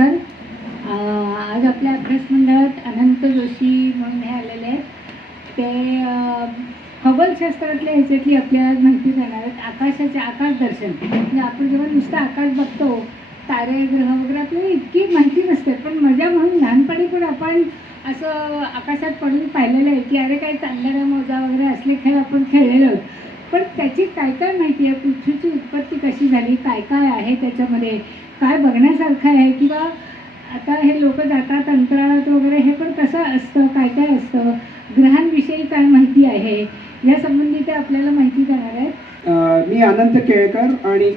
नमस्कार. आज आपल्या अभ्यास मंडळात अनंत जोशी म्हणून हे आलेले आहेत. ते खगोलशास्त्रातल्या ह्याच्यातली आपल्याला माहिती देणार आहेत. आकाश दर्शन म्हणजे आपण जेव्हा नुसतं आकाश बघतो, तारे ग्रह वगैरे आपल्याला इतकी माहिती नसते, पण मजा म्हणून लहानपणी पण आपण असं आकाशात पडून पाहिलेलं आहे की अरे काय चांदण्या मोजा वगैरे असले खेळ आपण खेळलेलो आहोत. पण त्याची काय काय माहिती आहे, पृथ्वीची उत्पत्ती कशी झाली, काय काय आहे त्याच्यामध्ये, काय बघण्यासारखं आहे, किंवा आता हे लोक जातात अंतराळात वगैरे, हे पण कसं असतं, काय काय असतं, ग्रहांविषयी काय माहिती आहे, या संबंधी ते आपल्याला माहिती देणार आहेत. मी अनंत केळकर आणि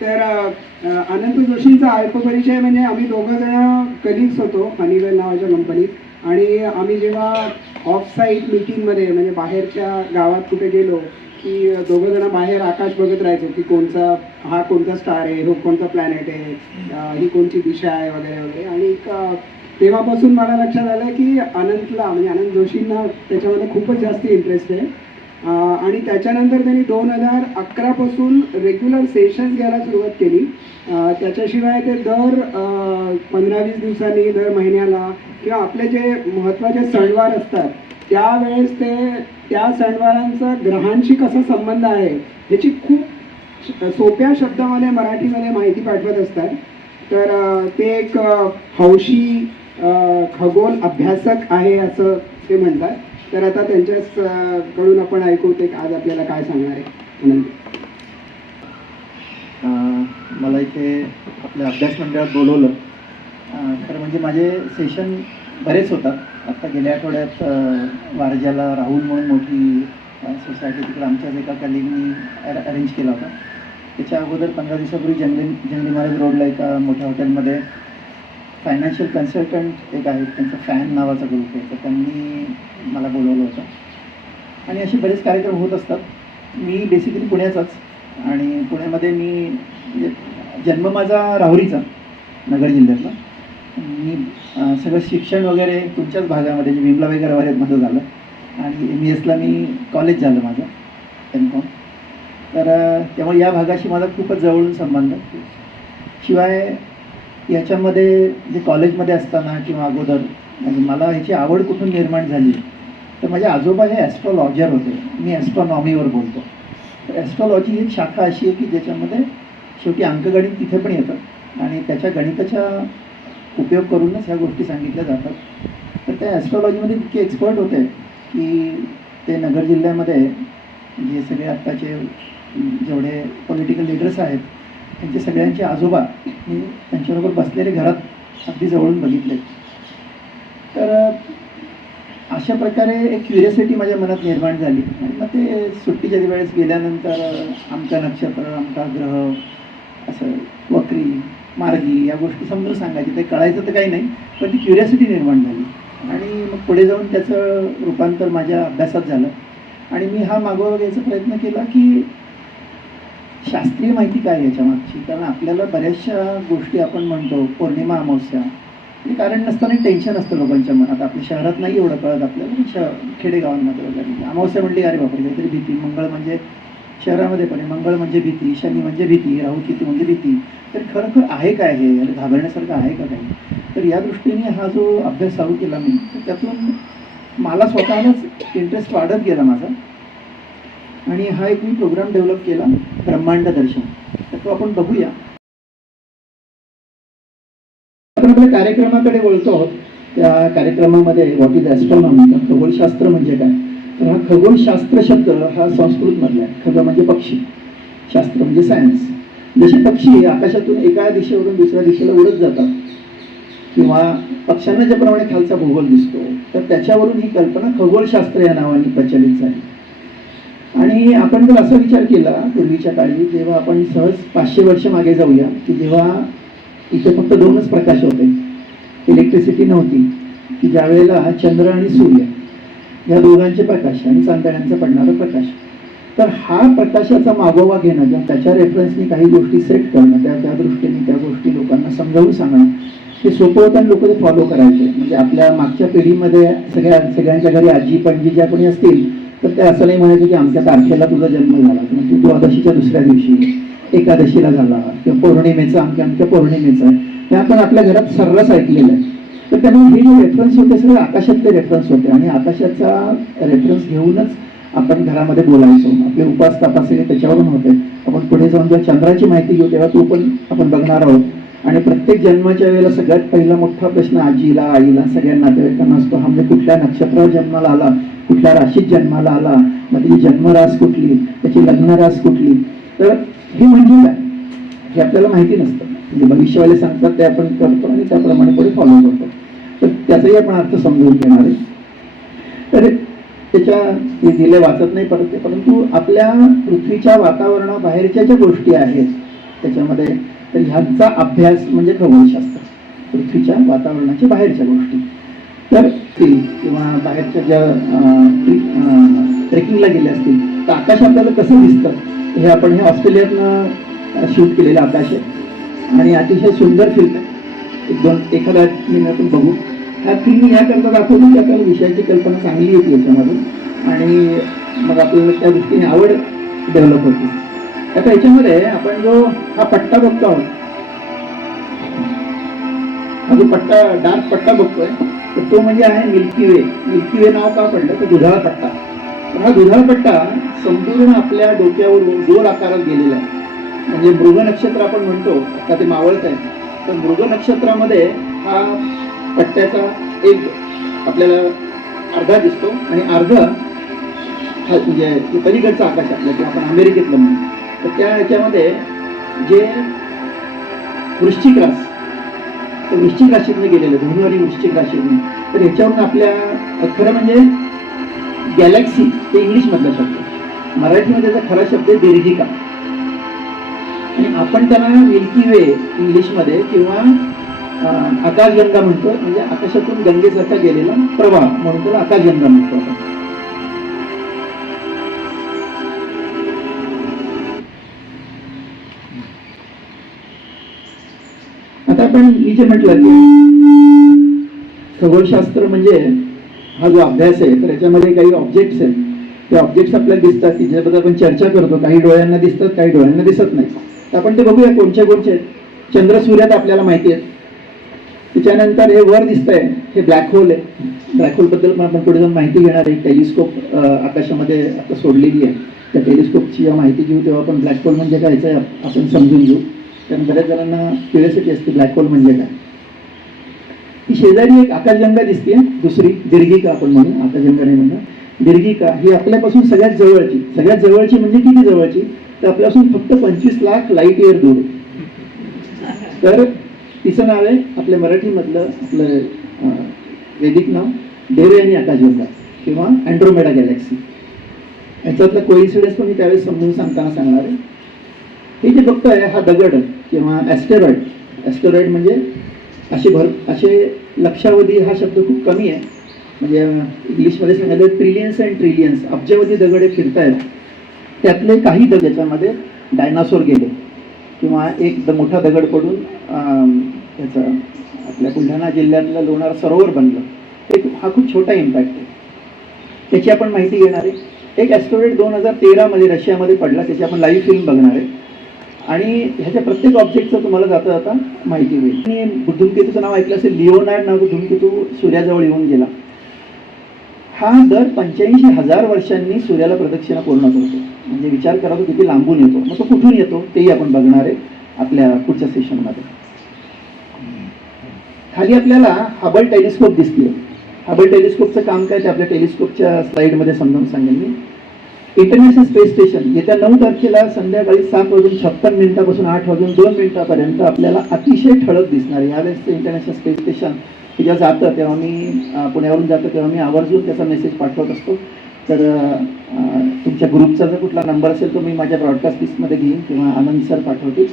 तर अनंत जोशींचा अल्पपरिचय म्हणजे आम्ही दोघं जण कलिग्स होतो हनीवेल नावाच्या कंपनीत. आणि आम्ही जेव्हा ऑफ साईट मीटिंगमध्ये म्हणजे बाहेरच्या गावात कुठे गेलो की दोघं जण बाहेर आकाश बघत राहायचो की कोणता स्टार आहे, हो कोणता प्लॅनेट आहे, ही कोणती दिशा आहे वगैरे वगैरे. आणि तेव्हापासून मला लक्षात आलं की अनंतला म्हणजे अनंत जोशींना त्याच्यामध्ये खूपच जास्त इंटरेस्ट आहे. आणि त्याच्यानंतर त्यांनी 2011 पासून रेग्युलर सेशन्स घ्यायला सुरुवात केली. त्याच्याशिवाय ते दर 15-20 दिवसांनी, दर महिन्याला किंवा आपले जे महत्त्वाचे सणवार असतात त्यावेळेस ते त्या सणवारांचा ग्रहांशी कसा संबंध आहे ह्याची खूप सोप्या शब्दामध्ये मराठीमध्ये माहिती पाठवत असतात. तर ते एक हौशी खगोल अभ्यासक आहे असं ते म्हणतात. तर आता त्यांच्याकडून आपण ऐकू ते आज आपल्याला काय सांगणार आहे. मला इथे आपल्या अभ्यास मंडळात बोलवलं. खरं म्हणजे माझे सेशन बरेच होतात. आत्ता गेल्या आठवड्यात वारजाला राहुल म्हणून मोठी सोसायटी तिकडे आमच्याच एका कलिगनी अरेंज केला होता. त्याच्या अगोदर 15 दिवसापूर्वी जंगली महाराज रोडला एका मोठ्या हॉटेलमध्ये फायनान्शियल कन्सल्टंट एक आहेत, त्यांचा फॅन नावाचा ग्रुप आहे, तर त्यांनी मला बोलवलं होतं. आणि असे बरेच कार्यक्रम होत असतात. मी बेसिकली पुण्याचाच, आणि पुण्यामध्ये मी म्हणजे जन्म माझा राहुरीचा, नगर जिल्ह्यातला. मी सगळं शिक्षण वगैरे तुमच्याच भागामध्ये म्हणजे विमला वगैरे माझं झालं. आणि MSला मी कॉलेज झालं माझं M.Com. तर त्यामुळे या भागाशी माझा खूपच जवळून संबंध. शिवाय याच्यामध्ये जे कॉलेजमध्ये असताना किंवा अगोदर म्हणजे मला ह्याची आवड कुठून निर्माण झाली, तर माझे आजोबा हे ॲस्ट्रॉलॉजर होते. मी ॲस्ट्रॉनॉमीवर बोलतो. तर ॲस्ट्रॉलॉजी ही शाखा अशी आहे की ज्याच्यामध्ये शेवटी अंकगणित तिथे पण येतं आणि त्याच्या गणिताचा उपयोग करूनच ह्या गोष्टी सांगितल्या जातात. तर त्या ॲस्ट्रॉलॉजीमध्ये इतके एक्सपर्ट होते की ते नगर जिल्ह्यामध्ये जे सगळे आत्ताचे जेवढे पॉलिटिकल लिडर्स आहेत त्यांचे सगळ्यांचे आजोबा मी त्यांच्याबरोबर बसलेले घरात अगदी जवळून बघितले. तर अशा प्रकारे एक क्युरियोसिटी माझ्या मनात निर्माण झाली. आणि मग ते सुट्टीच्या वेळेस गेल्यानंतर आमचं नक्षत्र, आमचा ग्रह, असं वक्री मार्गी या गोष्टी समजून सांगायची. ते कळायचं तर काही नाही, पण ती क्युरियोसिटी निर्माण झाली. आणि मग पुढे जाऊन त्याचं रूपांतर माझ्या अभ्यासात झालं. आणि मी हा मागोवा घ्यायचा प्रयत्न केला की शास्त्रीय माहिती काय याच्या मागची. कारण आपल्याला बऱ्याचशा गोष्टी आपण म्हणतो पौर्णिमा, अमावस्या, म्हणजे कारण नसताना टेन्शन असतं लोकांच्या मनात. आपल्या शहरात नाही एवढं कळत आपल्याला, खेडेगावांमध्ये वगैरे. अमावस्या म्हटली अरे बापरे काहीतरी भीती. मंगळ म्हणजे शहरामध्ये पण मंगळ म्हणजे भीती, शनी म्हणजे भीती, राहू केतू म्हणजे भीती. तर खरोखर आहे काय हे, घाबरण्यासारखं आहे का काही. तर या दृष्टीने हा जो अभ्यास चालू केला मी, तर त्यातून मला स्वतःलाच इंटरेस्ट वाढत गेला माझा. आणि हा एक मी प्रोग्राम डेव्हलप केला, ब्रह्मांड दर्शन. तर तो आपण बघूया. आपण आपल्या कार्यक्रमाकडे बोलतो. त्या कार्यक्रमामध्ये व्हॉट इज ॲस्ट्रॉनॉमी, खगोलशास्त्र म्हणजे काय. तर हा खगोलशास्त्र शब्द हा संस्कृतमधला आहे. खग म्हणजे पक्षी, शास्त्र म्हणजे सायन्स. जसे पक्षी आकाशातून एका दिशेवरून दुसऱ्या दिशेला उडत जातात किंवा पक्ष्यांना ज्याप्रमाणे खालचा भूगोल दिसतो, तर त्याच्यावरून ही कल्पना खगोलशास्त्र या नावाने प्रचलित झाली. आणि आपण जर असा विचार केला पूर्वीच्या काळी, जेव्हा आपण सहज 500 वर्ष मागे जाऊया की जेव्हा इथे फक्त 2च प्रकाश होते, इलेक्ट्रिसिटी नव्हती, की ज्या वेळेला चंद्र आणि सूर्य या दोघांचे प्रकाश आणि चांदण्यांचा पडणारा प्रकाश. तर हा प्रकाशाचा मागोवा घेणं किंवा त्याच्या रेफरन्सनी काही गोष्टी सेट करणं, त्या दृष्टीने त्या गोष्टी लोकांना समजावून सांगणं हे सोपं होतं आणि लोक ते फॉलो करायचे. म्हणजे आपल्या मागच्या पिढीमध्ये सगळ्यांच्या घरी आजी पणजी ज्या कोणी असतील तर ते असं नाही म्हणायचं की आमच्या तारखेला तुझा जन्म झाला किंवा तू द्वादशीच्या दुसऱ्या दिवशी, एकादशीला झाला किंवा पौर्णिमेचा आमच्या पौर्णिमेचा आहे. हे आपण आपल्या घरात सर्रास ऐकलेलं आहे. तर त्यामुळे हे जे रेफरन्स होते सगळे आकाशातले रेफरन्स होते आणि आकाशाचा रेफरन्स घेऊनच आपण घरामध्ये बोलायचो. आपले उपास तपास सगळे त्याच्यावरून होते. आपण पुढे जाऊन जेव्हा चंद्राची माहिती घेऊ तेव्हा तो पण आपण बघणार आहोत. आणि प्रत्येक जन्माच्या वेळेला सगळ्यात पहिला मोठा प्रश्न आजीला, आईला, सगळ्या नातेवाईकांना असतो, हा म्हणजे कुठल्या नक्षत्रावर जन्माला आला, कुठल्या राशीत जन्माला आला, मग त्याची जन्मरास कुठली, त्याची लग्नरास कुठली. तर हे म्हणजे काय हे आपल्याला माहिती नसतं. म्हणजे भविष्यवाले सांगतात ते आपण करतो आणि त्याप्रमाणे पुढे फॉलो करतो. तर त्याचाही आपण अर्थ समजून घेणार आहे. तर त्याच्या दिले वाचत नाही परत ते, परंतु आपल्या पृथ्वीच्या वातावरणाबाहेरच्या ज्या गोष्टी आहेत त्याच्यामध्ये, तर ह्यांचा अभ्यास म्हणजे खगोलशास्त्र. पृथ्वीच्या वातावरणाच्या बाहेरच्या गोष्टी तर किंवा बाहेरच्या ज्या ट्रेकिंगला गेल्या असतील तर आकाश आपल्याला कसं दिसतं हे आपण हे ऑस्ट्रेलियातनं शूट केलेलं आकाश आहे आणि अतिशय सुंदर फिल्म आहे. एखादा मिनिट आपण बघू. ह्या फिल्म याकरता दाखवतो की आपल्याला विषयाची कल्पना चांगली येते याच्यामधून आणि मग आपल्याला त्या दृष्टीने आवड डेव्हलप होते. आता याच्यामध्ये आपण जो हा पट्टा बघतो आहोत, हा जो पट्टा डार्क पट्टा बघतोय तर तो म्हणजे आहे मिल्की वे. मिल्की वे नाव का पडलं तर दुधाळा पट्टा. तर हा दुधाळा पट्टा संपूर्ण आपल्या डोक्यावरून गोल आकारात गेलेला आहे. म्हणजे मृग नक्षत्र आपण म्हणतो, आता ते मावळत आहे, तर मृग नक्षत्रामध्ये हा पट्ट्याचा एक आपल्याला अर्धा दिसतो आणि अर्धा म्हणजे पलीकडचं आकाश आपलं किंवा आपण अमेरिकेतलं म्हणून. तर त्या ह्याच्यामध्ये जे वृश्चिक रास, तर वृश्चिक राशीतनं गेलेलं धनुवारी वृश्चिक राशीतनं. तर ह्याच्यावरून आपल्या खरं म्हणजे गॅलेक्सी हे इंग्लिशमधला शब्द, मराठीमध्ये त्याचा खरा शब्द आहे दीर्घिका आणि आपण त्याला मिल्की वे इंग्लिशमध्ये किंवा आकाशगंगा म्हणतो. म्हणजे आकाशातून गंगेसारखा गेलेला प्रवाह म्हणून त्याला आकाशगंगा म्हणतो आपण. आता आपण मी जे म्हटलं की खगोलशास्त्र म्हणजे हा जो अभ्यास आहे तर याच्यामध्ये काही ऑब्जेक्ट्स आहेत. ते ऑब्जेक्ट्स आपल्याला दिसतात की ज्याबद्दल आपण चर्चा करतो. काही डोळ्यांना दिसतात, काही डोळ्यांना दिसत नाही. तर आपण ते बघूया कोणचे कोणचे आहेत. चंद्र सूर्यात आपल्याला माहिती आहे. त्याच्यानंतर हे वर दिसतंय हे ब्लॅक होल आहे. ब्लॅक होल बद्दल आपण पुढे जाऊन माहिती घेणार आहे. टेलिस्कोप आकाशामध्ये आता सोडलेली आहे. त्या टेलिस्कोपची जेव्हा माहिती घेऊ तेव्हा आपण ब्लॅक होल म्हणजे काय याचं आपण समजून घेऊ. कारण बऱ्याच जणांना क्युरियोसिटी असते ब्लॅक होल म्हणजे काय. ही शेजारी एक आकाशगंगा दिसते, दुसरी दीर्घिका आपण म्हणू, आकाशगंगा नाही म्हणा, दीर्घिका ही आपल्यापासून सगळ्यात जवळची. सगळ्यात जवळची म्हणजे किती जवळची तर आपल्यापासून फक्त 25 लाख लाईट इयर दूर. तर तिचं नाव आहे आपल्या मराठीमधलं आपलं वैदिक नाव देवयानी आकाशगंगा किंवा अँड्रोमेडा गॅलेक्सी. याच्यातलं कोइन्सिडन्स पण मी त्यावेळेस समजून सांगताना सांगणार आहे. हे जे बघतोय हा दगड किंवा ॲस्टेरॉइड. ॲस्टेरॉइड म्हणजे असे लक्षावधी हा शब्द खूप कमी आहे. म्हणजे इंग्लिशमध्ये सांगितलं ट्रिलियन्स अँड ट्रिलियन्स अब्जावधी दगड हे फिरतायत. त्यातले काही दगड ज्याच्यामध्ये डायनासोर गेले किंवा एक मोठा दगड पडून त्याचं आपल्या बुलढाणा जिल्ह्यातलं लोणार सरोवर बनलं. हा खूप छोटा इम्पॅक्ट आहे. त्याची आपण माहिती घेणार आहे. एक ॲस्ट्रॉइड 2013 रशियामध्ये पडला, त्याची आपण लाईव्ह फिल्म बघणार आहे आणि ह्याच्या प्रत्येक ऑब्जेक्टचं तुम्हाला जाता जाता माहिती होईल. आणि धूमकेतूचं नाव ऐकलं असेल, लिओनार्ड नाव धूमकेतू सूर्याजवळ येऊन गेला. हा दर 85,000 वर्षांनी सूर्याला प्रदक्षिणा पूर्ण करतो. म्हणजे विचार करा तो किती लांबून येतो. मग तो कुठून येतो तेही आपण बघणार आहे आपल्या पुढच्या सेशनमध्ये. खाली आपल्याला हबल टेलिस्कोप दिसते. हबल टेलिस्कोपचं काम काय ते आपल्या टेलिस्कोपच्या स्लाइडमध्ये समजावून सांगेन मी. इंटरनॅशनल स्पेस स्टेशन येत्या 9 तारखेला संध्याकाळी 7:56 पासून 8:02 आपल्याला अतिशय ठळक दिसणार आहे. यावेळेस इंटरनॅशनल स्पेस स्टेशन जेव्हा जातं तेव्हा मी पुण्यावरून जातो तेव्हा मी आवर्जून त्याचा मेसेज पाठवत असतो. तर तुमच्या ग्रुपचा जर कुठला नंबर असेल तो मी माझ्या ब्रॉडकास्ट लिस्टमध्ये घेईन किंवा आनंद सर पाठवतील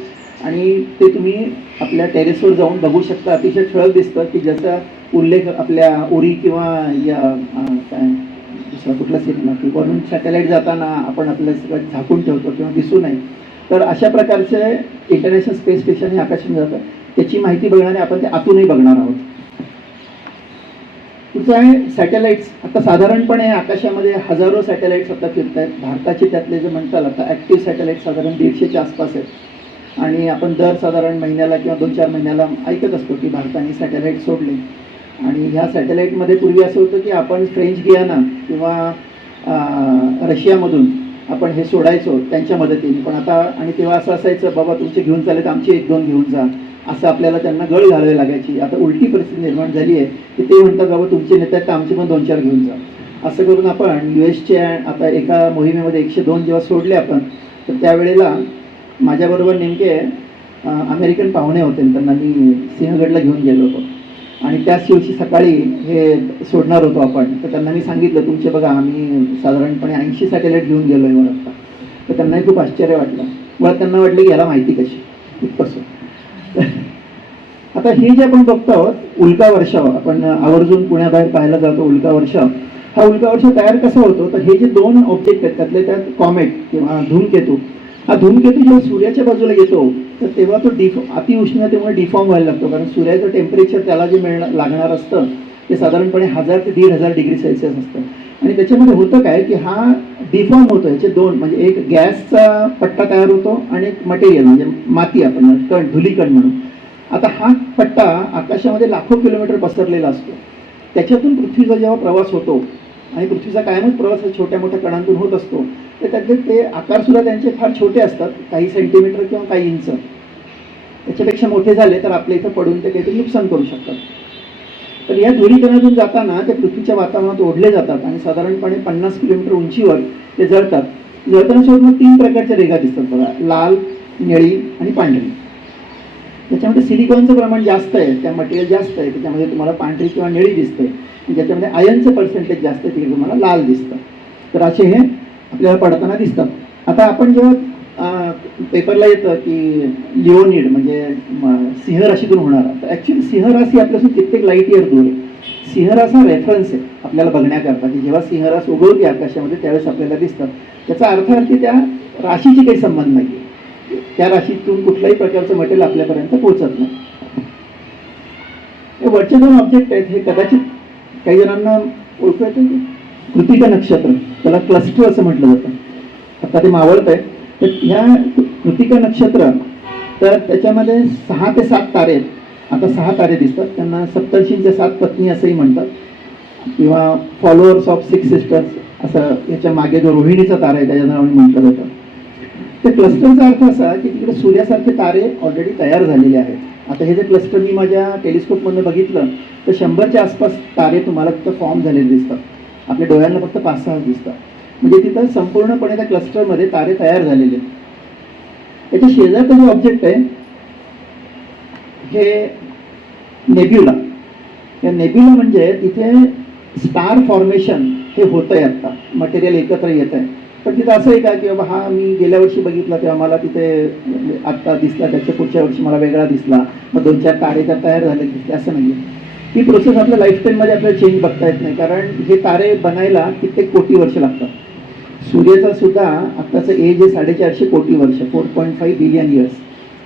आणि ते तुम्ही आपल्या टेरेसवर जाऊन बघू शकता. अतिशय ठळक दिसतं की ज्याचा उल्लेख आपल्या उरी किंवा या काय दुसरा कुठला सिनेमा की वरून सॅटेलाईट जाताना आपण आपलं सगळं झाकून ठेवतो किंवा दिसू नये. तर अशा प्रकारचे इंटरनॅशनल स्पेस स्टेशन हे आकाशात जातं. त्याची माहिती बघणारे आपण ते आतूनही बघणार आहोत. पुढचं आहे सॅटेलाइट्स. आता साधारणपणे आकाशामध्ये हजारो सॅटेलाइट्स आता फिरत आहेत. भारताचे त्यातले जे म्हणतात आता ॲक्टिव्ह सॅटेलाइट साधारण 150च्या आसपास आहेत. आणि आपण दर साधारण महिन्याला किंवा 2-4 महिन्याला ऐकत असतो की भारताने सॅटेलाईट सोडले. आणि ह्या सॅटेलाईटमध्ये पूर्वी असं होतं की आपण फ्रेंच गियाना किंवा रशियामधून आपण हे सोडायचो त्यांच्या मदतीने. पण आता आणि तेव्हा असं असायचं, बाबा तुमचे घेऊन चालले तर आमचे 1-2 घेऊन जा, असं आपल्याला त्यांना गळ घालावी लागायची. आता उलटी परिस्थिती निर्माण झाली आहे की ते म्हणतात, बाबा तुमचे नेते आहेत तर आमचे पण 2-4 घेऊन जा. असं करून आपण US आता एका मोहिमेमध्ये 102 जेव्हा सोडले आपण, तर त्यावेळेला माझ्याबरोबर नेमके अमेरिकन पाहुणे होते, त्यांना मी सिंहगडला घेऊन गेलो होतो. आणि त्याच दिवशी सकाळी हे सोडणार होतो आपण, तर त्यांना मी सांगितलं, तुमचे बघा आम्ही साधारणपणे 80 सॅटेलाईट घेऊन गेलो आहे आता. तर त्यांनाही खूप आश्चर्य वाटलं. मला त्यांना वाटलं की याला माहिती कशी इथपासून. आता हे जे आपण बघतो आहोत उल्का वर्षाव, आपण आवर्जून पुण्याबाहेर पाहायला जातो उल्का वर्षाव. हा उल्का वर्षाव तयार कसा होतो, तर हे जे 2 ऑब्जेक्ट आहेत त्यातले त्यात कॉमेट किंवा धूमकेतू, हा धूमकेतू जेव्हा सूर्याच्या बाजूला येतो तर तेव्हा तो अतिउष्णतेमुळे डिफॉर्म व्हायला लागतो. कारण सूर्याचं टेम्परेचर त्याला जे लागणार असतं ते साधारणपणे 1000 ते 1500 डिग्री सेल्सिअस असतं. आणि त्याच्यामध्ये होतं काय की हा डिफॉर्म होतो, याचे 2 म्हणजे एक गॅसचा पट्टा तयार होतो आणि एक मटेरियल म्हणजे माती, आपण कण, धुलीकण म्हणून. आता हा पट्टा आकाशामध्ये लाखो किलोमीटर पसरलेला असतो. त्याच्यातून पृथ्वीचा जेव्हा प्रवास होतो आणि पृथ्वीचा कायमच प्रवास छोट्या मोठ्या कणांतून होत असतो, तर त्यातले ते आकारसुद्धा त्यांचे फार छोटे असतात, काही सेंटीमीटर किंवा काही इंच. त्याच्यापेक्षा मोठे झाले तर आपल्या इथं पडून ते काहीतरी नुकसान करू शकतात. तर या धुळीकणातून जाताना ते पृथ्वीच्या वातावरणात ओढले जातात आणि साधारणपणे 50 किलोमीटर उंचीवर ते जळतात. जळताना सोबत 3 प्रकारच्या रेगा दिसतात बघा, लाल, निळी आणि पांढरी. त्याच्यामध्ये सिलिकॉनचं प्रमाण जास्त आहे, त्या मटेरियल जास्त आहे, त्याच्यामध्ये तुम्हाला पांढरी किंवा निळी दिसते. ज्याच्यामध्ये आयनचं पर्सेंटेज जास्त आहे ते तुम्हाला लाल दिसतं. तर असे हे आपल्याला पडताना दिसतात. आता आपण जेव्हा पेपरला येतं की लिओनिड म्हणजे सिंह राशीतून होणारा, तर ॲक्च्युली सिंह राशी आपल्यापासून कित्येक लाईट इयर दूर आहे. सिंह रास हा रेफरन्स आहे आपल्याला बघण्याकरता, की जेव्हा सिंह रास उगवते आकाशामध्ये त्यावेळेस आपल्याला दिसतात. त्याचा अर्थ की त्या राशीची काही संबंध नाही, त्या राशीतून कुठल्याही प्रकारचं मटेरियल आपल्यापर्यंत पोहोचत नाही. हे वरचे 2 ऑब्जेक्ट आहेत, हे कदाचित काही जणांना ओळखू येतं की कृतिका नक्षत्र, त्याला क्लस्टर असं म्हटलं जातं. आता ते मावळत आहे. तर ह्या कृतिका नक्षत्र, तर त्याच्यामध्ये 6 ते 7 तारे आहेत. आता 6 तारे दिसतात, त्यांना सप्तर्षींच्या 7 पत्नी असंही म्हणतात किंवा फॉलोअर्स ऑफ 6 सिस्टर्स असं. याच्या मागे जो रोहिणीचा तारा आहे त्याच्या नावाने म्हटलं जातं. तर क्लस्टरचा अर्थ असा की तिकडे सूर्यासारखे तारे ऑलरेडी तयार झालेले आहेत. आता हे जे क्लस्टर मी माझ्या टेलिस्कोपमधनं बघितलं तर 100च्या आसपास तारे तुम्हाला तिथं फॉर्म झालेले दिसतात. आपल्या डोळ्यांना फक्त 5-6 दिसतात. म्हणजे तिथं संपूर्णपणे त्या क्लस्टरमध्ये तारे तयार झालेले. त्याच्या शेजारचं जे ऑब्जेक्ट आहे हे नेब्युला. या नेब्युला म्हणजे तिथे स्टार फॉर्मेशन हे होतं आहे, आत्ता मटेरियल एकत्र येत आहे. पण तिथं असं आहे का की बाबा हा मी गेल्या वर्षी बघितला तेव्हा मला तिथे आत्ता दिसला, त्याच्या पुढच्या वर्षी मला वेगळा दिसला, मग 2-4 तारे तर तयार झाले दिसले, असं नाही आहे. ही प्रोसेस आपल्या लाईफटाईममध्ये आपल्याला चेंज बघता येत नाही, कारण हे तारे बनायला कित्येक कोटी वर्ष लागतात. सूर्याचा सुद्धा आत्ताचं एज आहे 450 कोटी वर्ष, 4.5 बिलियन इयर्स.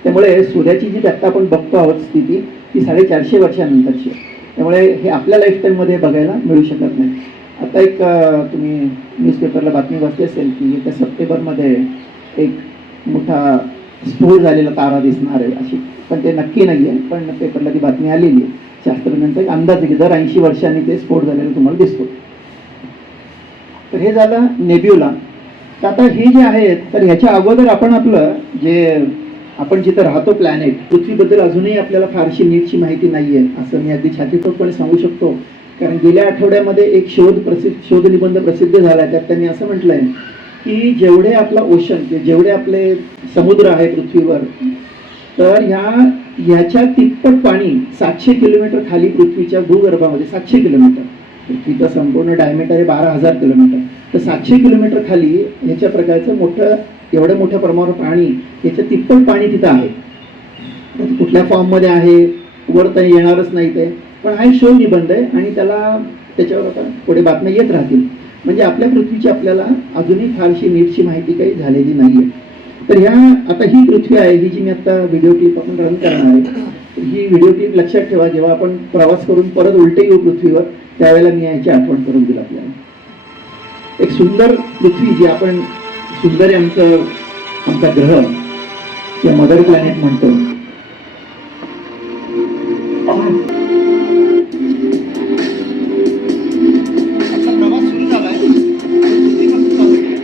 त्यामुळे सूर्याची जी आत्ता आपण बघतो आहोत स्थिती ती 450 वर्षानंतरची. त्यामुळे हे आपल्या लाईफटाईममध्ये बघायला मिळू शकत नाही. आता एक तुम्ही न्यूजपेपरला बातमी वाचली असेल की येत्या सप्टेंबरमध्ये एक मोठा स्फोट झालेला तारा दिसणार आहे अशी, पण ते नक्की नाही आहे, पण पेपरला ती बातमी आलेली आहे. शास्त्रज्ञांचा एक अंदाज आहे की दर 80 वर्षांनी ते स्फोट झालेला तुम्हाला दिसतो. तर हे झालं नेब्युला. तर आता हे जे आहेत, तर ह्याच्या अगोदर आपण आपलं जे आपण जिथं राहतो प्लॅनेट पृथ्वीबद्दल अजूनही आपल्याला फारशी नीटची माहिती नाही आहे असं मी अगदी छातीपूर्वकपणे सांगू शकतो. कारण गेल्या आठवड्यामध्ये एक शोध निबंध प्रसिद्ध झाला आहे. त्यात त्यांनी असं म्हटलं आहे की जेवढे आपला ओशन किंवा जेवढे आपले समुद्र आहे पृथ्वीवर, तर ह्याच्या तिप्पट पाणी 700 किलोमीटर खाली पृथ्वीच्या भूगर्भामध्ये, 700 किलोमीटर, पृथ्वीचा संपूर्ण डायमीटर आहे 12,000 किलोमीटर, तर 700 किलोमीटर खाली ह्याच्या प्रकारचं एवढ्या मोठ्या प्रमाणावर पाणी, ह्याच्या तिप्पट पाणी तिथं आहे. कुठल्या फॉर्ममध्ये आहे वर तर येणारच नाही ते, पण हा एक शोध निबंध आहे आणि त्याच्यावर आता पुढे बातम्या येत राहतील. म्हणजे आपल्या पृथ्वीची आपल्याला अजूनही फारशी नीटची माहिती काही झालेली नाही आहे. तर आता ही पृथ्वी आहे, ही जी मी आता व्हिडिओ क्लिप आपण रन करणार आहे, ही व्हिडिओ क्लिप लक्षात ठेवा. जेव्हा आपण प्रवास करून परत उलटे येऊ पृथ्वीवर त्यावेळेला मी याची आठवण करून दिली आपल्याला. एक सुंदर पृथ्वी जी आपण सुंदर आमचा ग्रह, किंवा मदर प्लॅनेट म्हणतो. आपला प्रवास सुरू झालाय. पृथ्वीपासून चालू केला.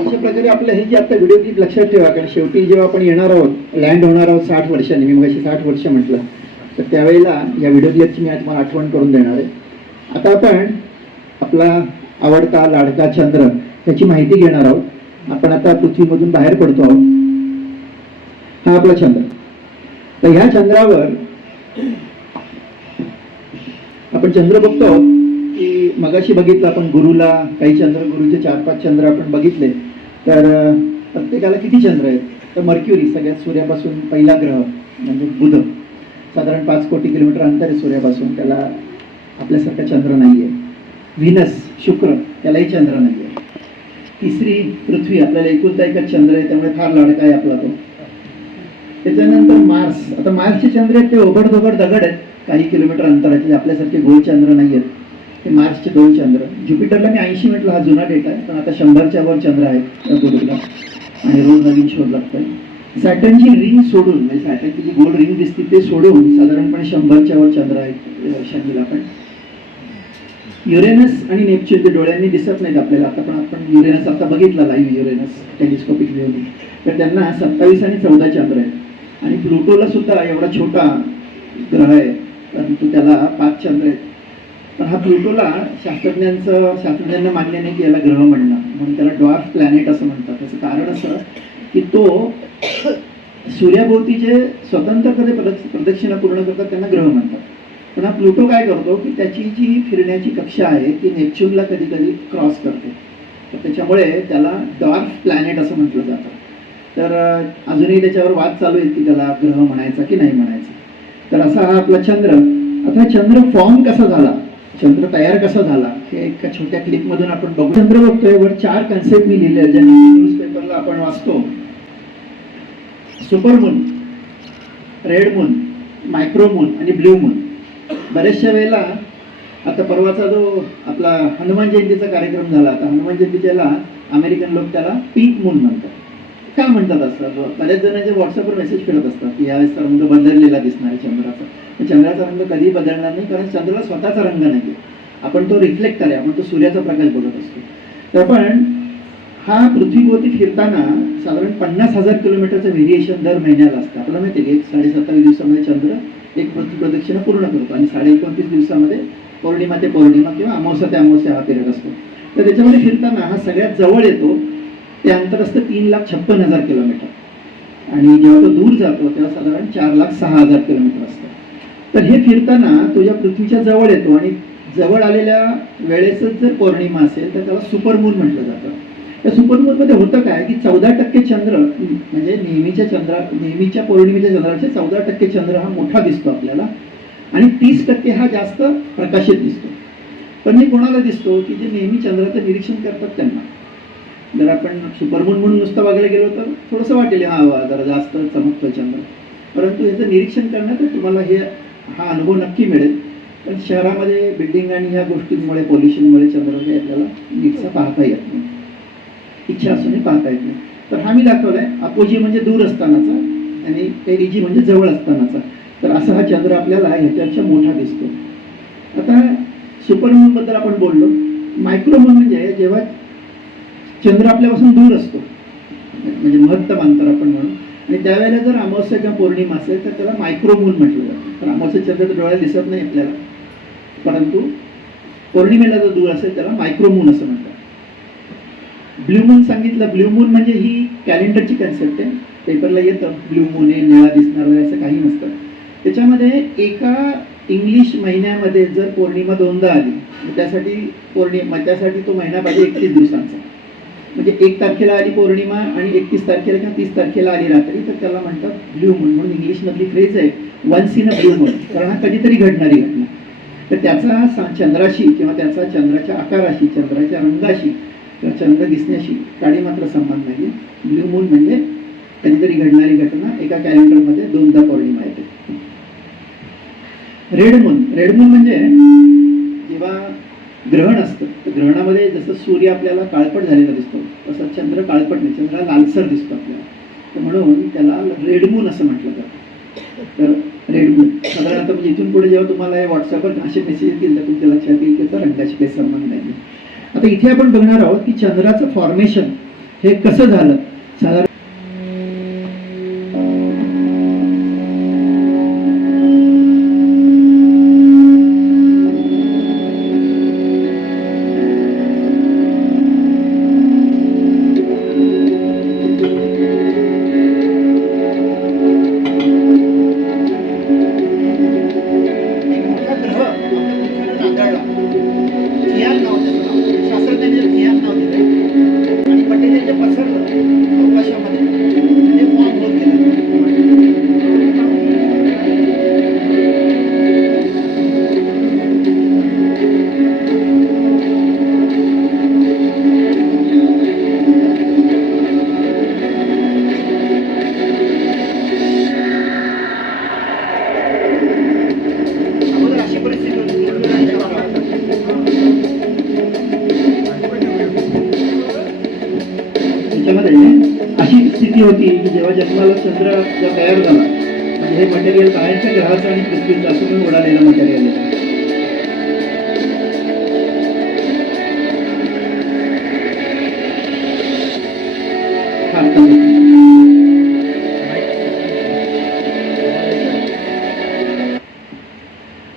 अशा प्रकारे आपलं हे जे आता व्हिडिओ क्लिप लक्षात ठेवा, कारण शेवटी जेव्हा आपण येणार आहोत, लँड होणार आहोत 60 वर्षांनी, मी मगाशी 60 वर्ष म्हटलं, तर त्यावेळेला या व्हिडिओ क्लिपची मी आज तुम्हाला आठवण करून देणार आहे. आता आपण आपला आवडता लाडका चंद्र त्याची माहिती घेणार आहोत. आपण आता पृथ्वीमधून बाहेर पडतो आहोत. हा आपला चंद्र. तर ह्या चंद्रावर आपण चंद्र बघतो आहोत की मगाशी बघितलं आपण गुरुला, काही चंद्र, गुरुचे 4-5 चंद्र आपण बघितले. तर प्रत्येकाला किती चंद्र आहेत? तर मर्क्युरी सगळ्यात सूर्यापासून पहिला ग्रह म्हणजे बुध, साधारण 5 कोटी किलोमीटर अंतर आहे सूर्यापासून, त्याला आपल्यासारखा चंद्र नाही आहे. व्हीनस, शुक्र, त्यालाही चंद्र नाही आहे. तिसरी पृथ्वी, आपल्याला एकुलता एकच चंद्र आहे, त्यामुळे फार लाडका आहे आपला तो. त्याच्यानंतर मार्स. आता मार्सचे चंद्र आहेत ते ओबडधोबड दगड आहेत, काही किलोमीटर अंतराचे, आपल्यासारखे गोल चंद्र नाही आहेत. ते मार्सचे 2 चंद्र. ज्युपिटरला मी 80 म्हटलं, हा जुना डेटा आहे, पण आता 100च्या वर चंद्र आहेत त्या गुरुला, आणि रोज नवीन शोध लागतोय. सॅटर्नची रिंग सोडून, म्हणजे सॅटर्नची जी गोल रिंग दिसते ते सोडून साधारणपणे 100च्या वर चंद्र आहेत शनीला. पण युरेनस आणि नेपच्यून ते डोळ्यांनी दिसत नाहीत आपल्याला आता, पण आपण युरेनस आता बघितला लाईव्ह, युरेनस टेलिस्कोपिक व्ह्यूने, तर त्यांना 27 आणि 14 चंद्र आहेत. आणि प्लुटोला सुद्धा एवढा छोटा ग्रह आहे, परंतु त्याला 5 चंद्र आहेत. पण हा प्लुटोला शास्त्रज्ञांना मान्य नाही की याला ग्रह म्हणणं, म्हणून त्याला डॉर्फ प्लॅनेट असं म्हणतात. त्याचं कारण असं की तो सूर्याभोवती जे स्वतंत्रपणे प्रदक्षिणा पूर्ण करतात त्यांना ग्रह म्हणतात. पण हा प्लुटो काय करतो की त्याची जी फिरण्याची कक्षा आहे ती नेपच्यूनला कधी कधी क्रॉस करते, तर त्याच्यामुळे त्याला डॉर्फ प्लॅनेट असं म्हटलं जातं. तर अजूनही त्याच्यावर वाद चालू आहेत की त्याला ग्रह म्हणायचा की नाही म्हणायचा. तर असा हा आपला चंद्र. आता चंद्र फॉर्म कसा झाला, चंद्र तयार कसा झाला, हे एका छोट्या क्लिपमधून आपण बघू. चंद्र बघतोय, वर 4 कन्सेप्ट मी लिहिले ज्या न्यूजपेपरला आपण वाचतो. सुपरमून, रेड मून, मायक्रोमून आणि ब्ल्यू मून. बऱ्याचशा वेळेला आता परवाचा जो आपला हनुमान जयंतीचा कार्यक्रम झाला, आता हनुमान जयंतीला अमेरिकन लोक त्याला पिंक मून म्हणतात. काय म्हणतात असं, बऱ्याच जणांचे व्हॉट्सअपवर मेसेज फिरत असतात की यावेळेस रंग बदललेला दिसणार आहे चंद्राचा. चंद्राचा रंग कधी बदलणार नाही, कारण चंद्राला स्वतःचा रंग नाही, आपण तो रिफ्लेक्टर आहे, आपण तो सूर्याचा प्रकाश बघत असतो. तर पण हा पृथ्वीभोवती फिरताना साधारण 50,000 किलोमीटरचं व्हेरिएशन दर महिन्याला असतं. आपल्याला माहिती आहे की 27.5 दिवसामध्ये चंद्र एक पृथ्वी प्रदक्षिणा पूर्ण करतो, आणि 29.5 दिवसामध्ये पौर्णिमा ते पौर्णिमा किंवा अमावस्या ते अमावस्या हा पिरियड असतो. तर त्याच्यामध्ये फिरताना हा सगळ्यात जवळ येतो, ते अंतर असतं 3,56,000 किलोमीटर, आणि जेव्हा तो दूर जातो तेव्हा साधारण 4,06,000 किलोमीटर असतं. तर हे फिरताना तो या पृथ्वीच्या जवळ येतो, आणि जवळ आलेल्या वेळेसच जर पौर्णिमा असेल तर त्याला सुपरमून म्हटलं जातं. त्या सुपरमूनमध्ये होतं काय की 14% चंद्र, म्हणजे नेहमीच्या पौर्णिमेच्या चंद्राचे 14% चंद्र हा मोठा दिसतो आपल्याला, आणि 30% हा जास्त प्रकाशित दिसतो. पण हे कोणाला दिसतो की जे नेहमी चंद्राचं निरीक्षण करतात त्यांना. जर आपण सुपरमून म्हणून नुसतं बघायला गेलो तर थोडंसं वाटेल हा जरा जास्त चमकतोय चंद्र, परंतु याचं निरीक्षण करण्यात तुम्हाला हा अनुभव नक्की मिळेल पण शहरामध्ये बिल्डिंग आणि ह्या गोष्टींमुळे पोल्युशनमुळे चंद्रोदय आपल्याला नीटचा पाहता येत नाही, इच्छा असूनही पाहता येत नाही. तर हा मी दाखवलाय अपोजी म्हणजे दूर असतानाचा आणि पेरिजी म्हणजे जवळ असतानाचा. तर असा हा चंद्र आपल्याला ह्याच्यापेक्षा मोठा दिसतो. आता सुपरमून बद्दल आपण बोललो. मायक्रोमून म्हणजे जेव्हा चंद्र आपल्यापासून दूर असतो, म्हणजे महत्तम अंतर आपण म्हणून, आणि त्यावेळेला जर अमावस्या किंवा पौर्णिमा असेल तर त्याला मायक्रोमून म्हटलं जातं. तर अमावस्या चंद्र तर डोळ्याला दिसत नाही आपल्याला, परंतु पौर्णिमेला जर दूर असेल त्याला मायक्रोमून असं म्हणतात. ब्ल्यू मून सांगितलं. ब्ल्यू मून म्हणजे ही कॅलेंडरची कन्सेप्ट आहे. पेपरला येतं ब्ल्यू मून आहे, निळा दिसणार वगैरे असं काही नसतं. त्याच्यामध्ये एका इंग्लिश महिन्यामध्ये जर पौर्णिमा दोनदा आली त्यासाठी तो महिना पाहिजे 31 दिवसांचा. म्हणजे 1 तारखेला आली पौर्णिमा आणि 31 तारखेला किंवा 30 तारखेला आली रात्री, तर त्याला म्हणतात ब्ल्यू मून. म्हणून इंग्लिशमधली फ्रेज आहे once in a blue moon, कारण हा कधीतरी घडणारी घटना. तर त्याचा चंद्राशी किंवा त्याचा चंद्राच्या आकाराशी, चंद्राच्या रंगाशी किंवा चंद्र दिसण्याशी काही मात्र संबंध नाही. ब्ल्यू मून म्हणजे कधीतरी घडणारी घटना. एका कॅलेंडरमध्ये दोनदा पौर्णिमा येते. रेड मून म्हणजे जेव्हा ग्रहण असतं तर ग्रहणामध्ये जसं सूर्य आपल्याला काळपट झालेला दिसतो तसा चंद्र काळपट नाही, चंद्र लालसर दिसतो आपल्याला. तर म्हणून त्याला रेड मून असं म्हटलं जातं. तर रेड मून साधारणतः म्हणजे इथून पुढे जेव्हा तुम्हाला व्हॉट्सअपवर असे मेसेज येतील तर तुमच्या लक्षात येईल की त्या रंगाशी काही संबंध नाही. आता इथे आपण बघणार आहोत की चंद्राचं फॉर्मेशन हे कसं झालं. साधारण अशी स्थिती होती की जेव्हा जन्माला चंद्र तयार झाला म्हणजे हे मटेरियल बाहेरच्या ग्रहाचं आणि पृथ्वीचं असं म्हणून उडालेलं मटेरियल आहे.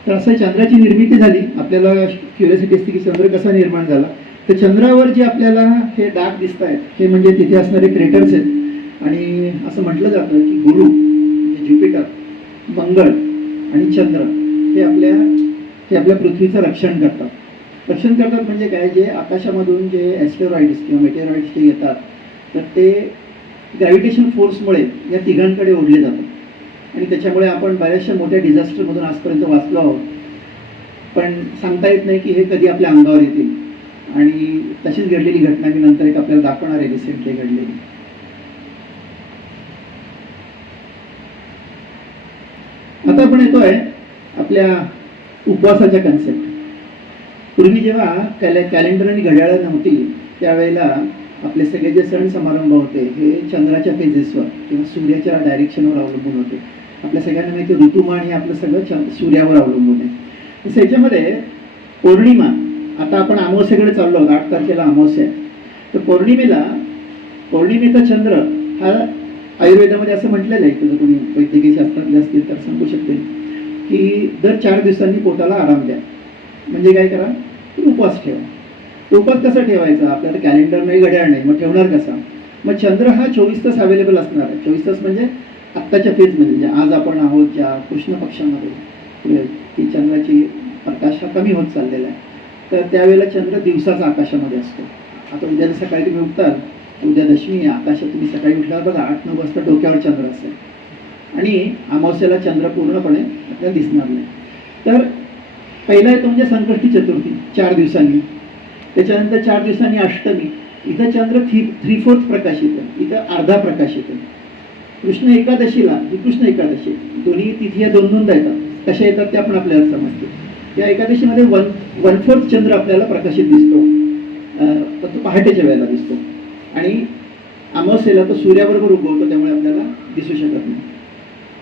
तर असं चंद्राची निर्मिती झाली. आपल्याला क्युरियोसिटी असते की चंद्र कसा निर्माण झाला. तर चंद्रावर जे आपल्याला हे डाग दिसत आहेत हे म्हणजे तिथे असणारे क्रेटर्स आहेत. आणि असं म्हटलं जातं की गुरु म्हणजे ज्युपिटर, मंगळ आणि चंद्र हे आपल्या पृथ्वीचं रक्षण करतात. रक्षण करतात म्हणजे काय, जे आकाशामधून जे ॲस्टेरॉइड्स किंवा मेटेरॉइड्स जे येतात तर ते ग्रॅव्हिटेशन फोर्समुळे या तिघांकडे ओढले जातात. आणि त्याच्यामुळे आपण बऱ्याचशा मोठ्या डिझास्टरमधून आजपर्यंत वाचलो आहोत, पण सांगता येत नाही की हे कधी आपल्या अंगावर येतील. आणि तशीच घडलेली घटना मी नंतर एक आपल्याला दाखवणार आहे रिसेंटली घडलेली. आता आपण येतोय आपल्या उपवासाच्या कन्सेप्ट. पूर्वी जेव्हा कॅलेंडर आणि घड्याळं नव्हती त्यावेळेला आपले सगळे जे सण समारंभ होते हे चंद्राच्या फेजेसवर किंवा सूर्याच्या डायरेक्शनवर अवलंबून होते. आपल्या सगळ्यांना माहिती ऋतुमान हे आपलं सगळं सूर्यावर अवलंबून आहे. तसं याच्यामध्ये पौर्णिमा, आता आपण अमावस्येकडे चाललो आहोत. 8 तारखेला अमावस्या आहे. तर पौर्णिमेचा चंद्र हा आयुर्वेदामध्ये असं म्हटलेलं आहे, जर कोणी वैद्यकीय शास्त्रातले असतील तर सांगू शकतील की दर 4 दिवसांनी पोटाला आराम द्या. म्हणजे काय करा, तर उपवास ठेवा. तो उपवास कसा ठेवायचा, आपल्याला कॅलेंडर नाही, घड्याळ नाही, मग ठेवणार कसा. मग चंद्र हा 24 तास अवेलेबल असणार आहे. 24 तास म्हणजे आत्ताच्या फेजमध्ये, म्हणजे आज आपण आहोत ज्या कृष्ण पक्षामध्ये की चंद्राची प्रकाश हा कमी होत चाललेला आहे. तर त्यावेळेला चंद्र दिवसाचा आकाशामध्ये असतो. आता उद्या सकाळी तुम्ही उठताल, उद्या दशमी आहे, आकाशात तुम्ही सकाळी उठल्यावर बघा 8-9 वाजता डोक्यावर चंद्र असेल आणि अमावस्येला चंद्र पूर्णपणे आपल्याला दिसणार नाही. तर पहिला येतो म्हणजे संकष्टी चतुर्थी 4 दिवसांनी. त्याच्यानंतर 4 दिवसांनी अष्टमी. इथं चंद्र 3/4 प्रकाश येतं, इथं अर्धा प्रकाश येतो. कृष्ण एकादशीला, ही कृष्ण एकादशी, दोन्ही तिथी या 2-2दा येतात. कशा येतात ते आपण आपल्याला समजते. या एकादशीमध्ये 1/4 चंद्र आपल्याला प्रकाशित दिसतो, तो पहाटेच्या वेळेला दिसतो, आणि अमावस्येला तो सूर्याबरोबर उगवतो, त्यामुळे आपल्याला दिसू शकत नाही.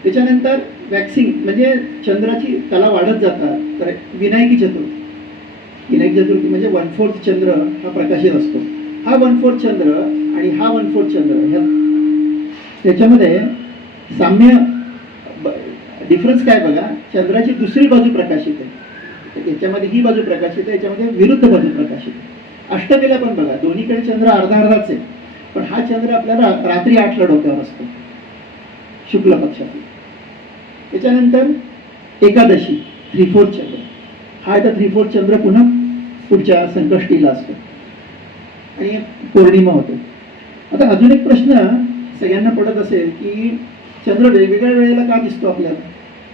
त्याच्यानंतर वॅक्सिंग म्हणजे चंद्राची कला वाढत जातात, तर विनायकी चतुर्थी म्हणजे 1/4 चंद्र हा प्रकाशित असतो. हा 1/4 चंद्र आणि हा 1/4 चंद्र त्याच्यामध्ये साम्य डिफरन्स काय बघा, चंद्राची दुसरी बाजू प्रकाशित आहे, याच्यामध्ये ही बाजू प्रकाशित आहे, याच्यामध्ये विरुद्ध बाजू प्रकाशित आहे. अष्टमीला पण बघा दोन्हीकडे चंद्र अर्धा अर्धाच आहे, पण हा चंद्र आपल्याला रात्री 8ला डोक्यावर असतो शुक्ल पक्षात. त्याच्यानंतर एकादशी 3/4 चंद्र, हा आता 3/4 चंद्र पुन्हा पुढच्या संकष्टीला असतो आणि पौर्णिमा होते. आता अजून एक प्रश्न सगळ्यांना पडत असेल की चंद्र वेगवेगळ्या वेळेला का दिसतो आपल्याला,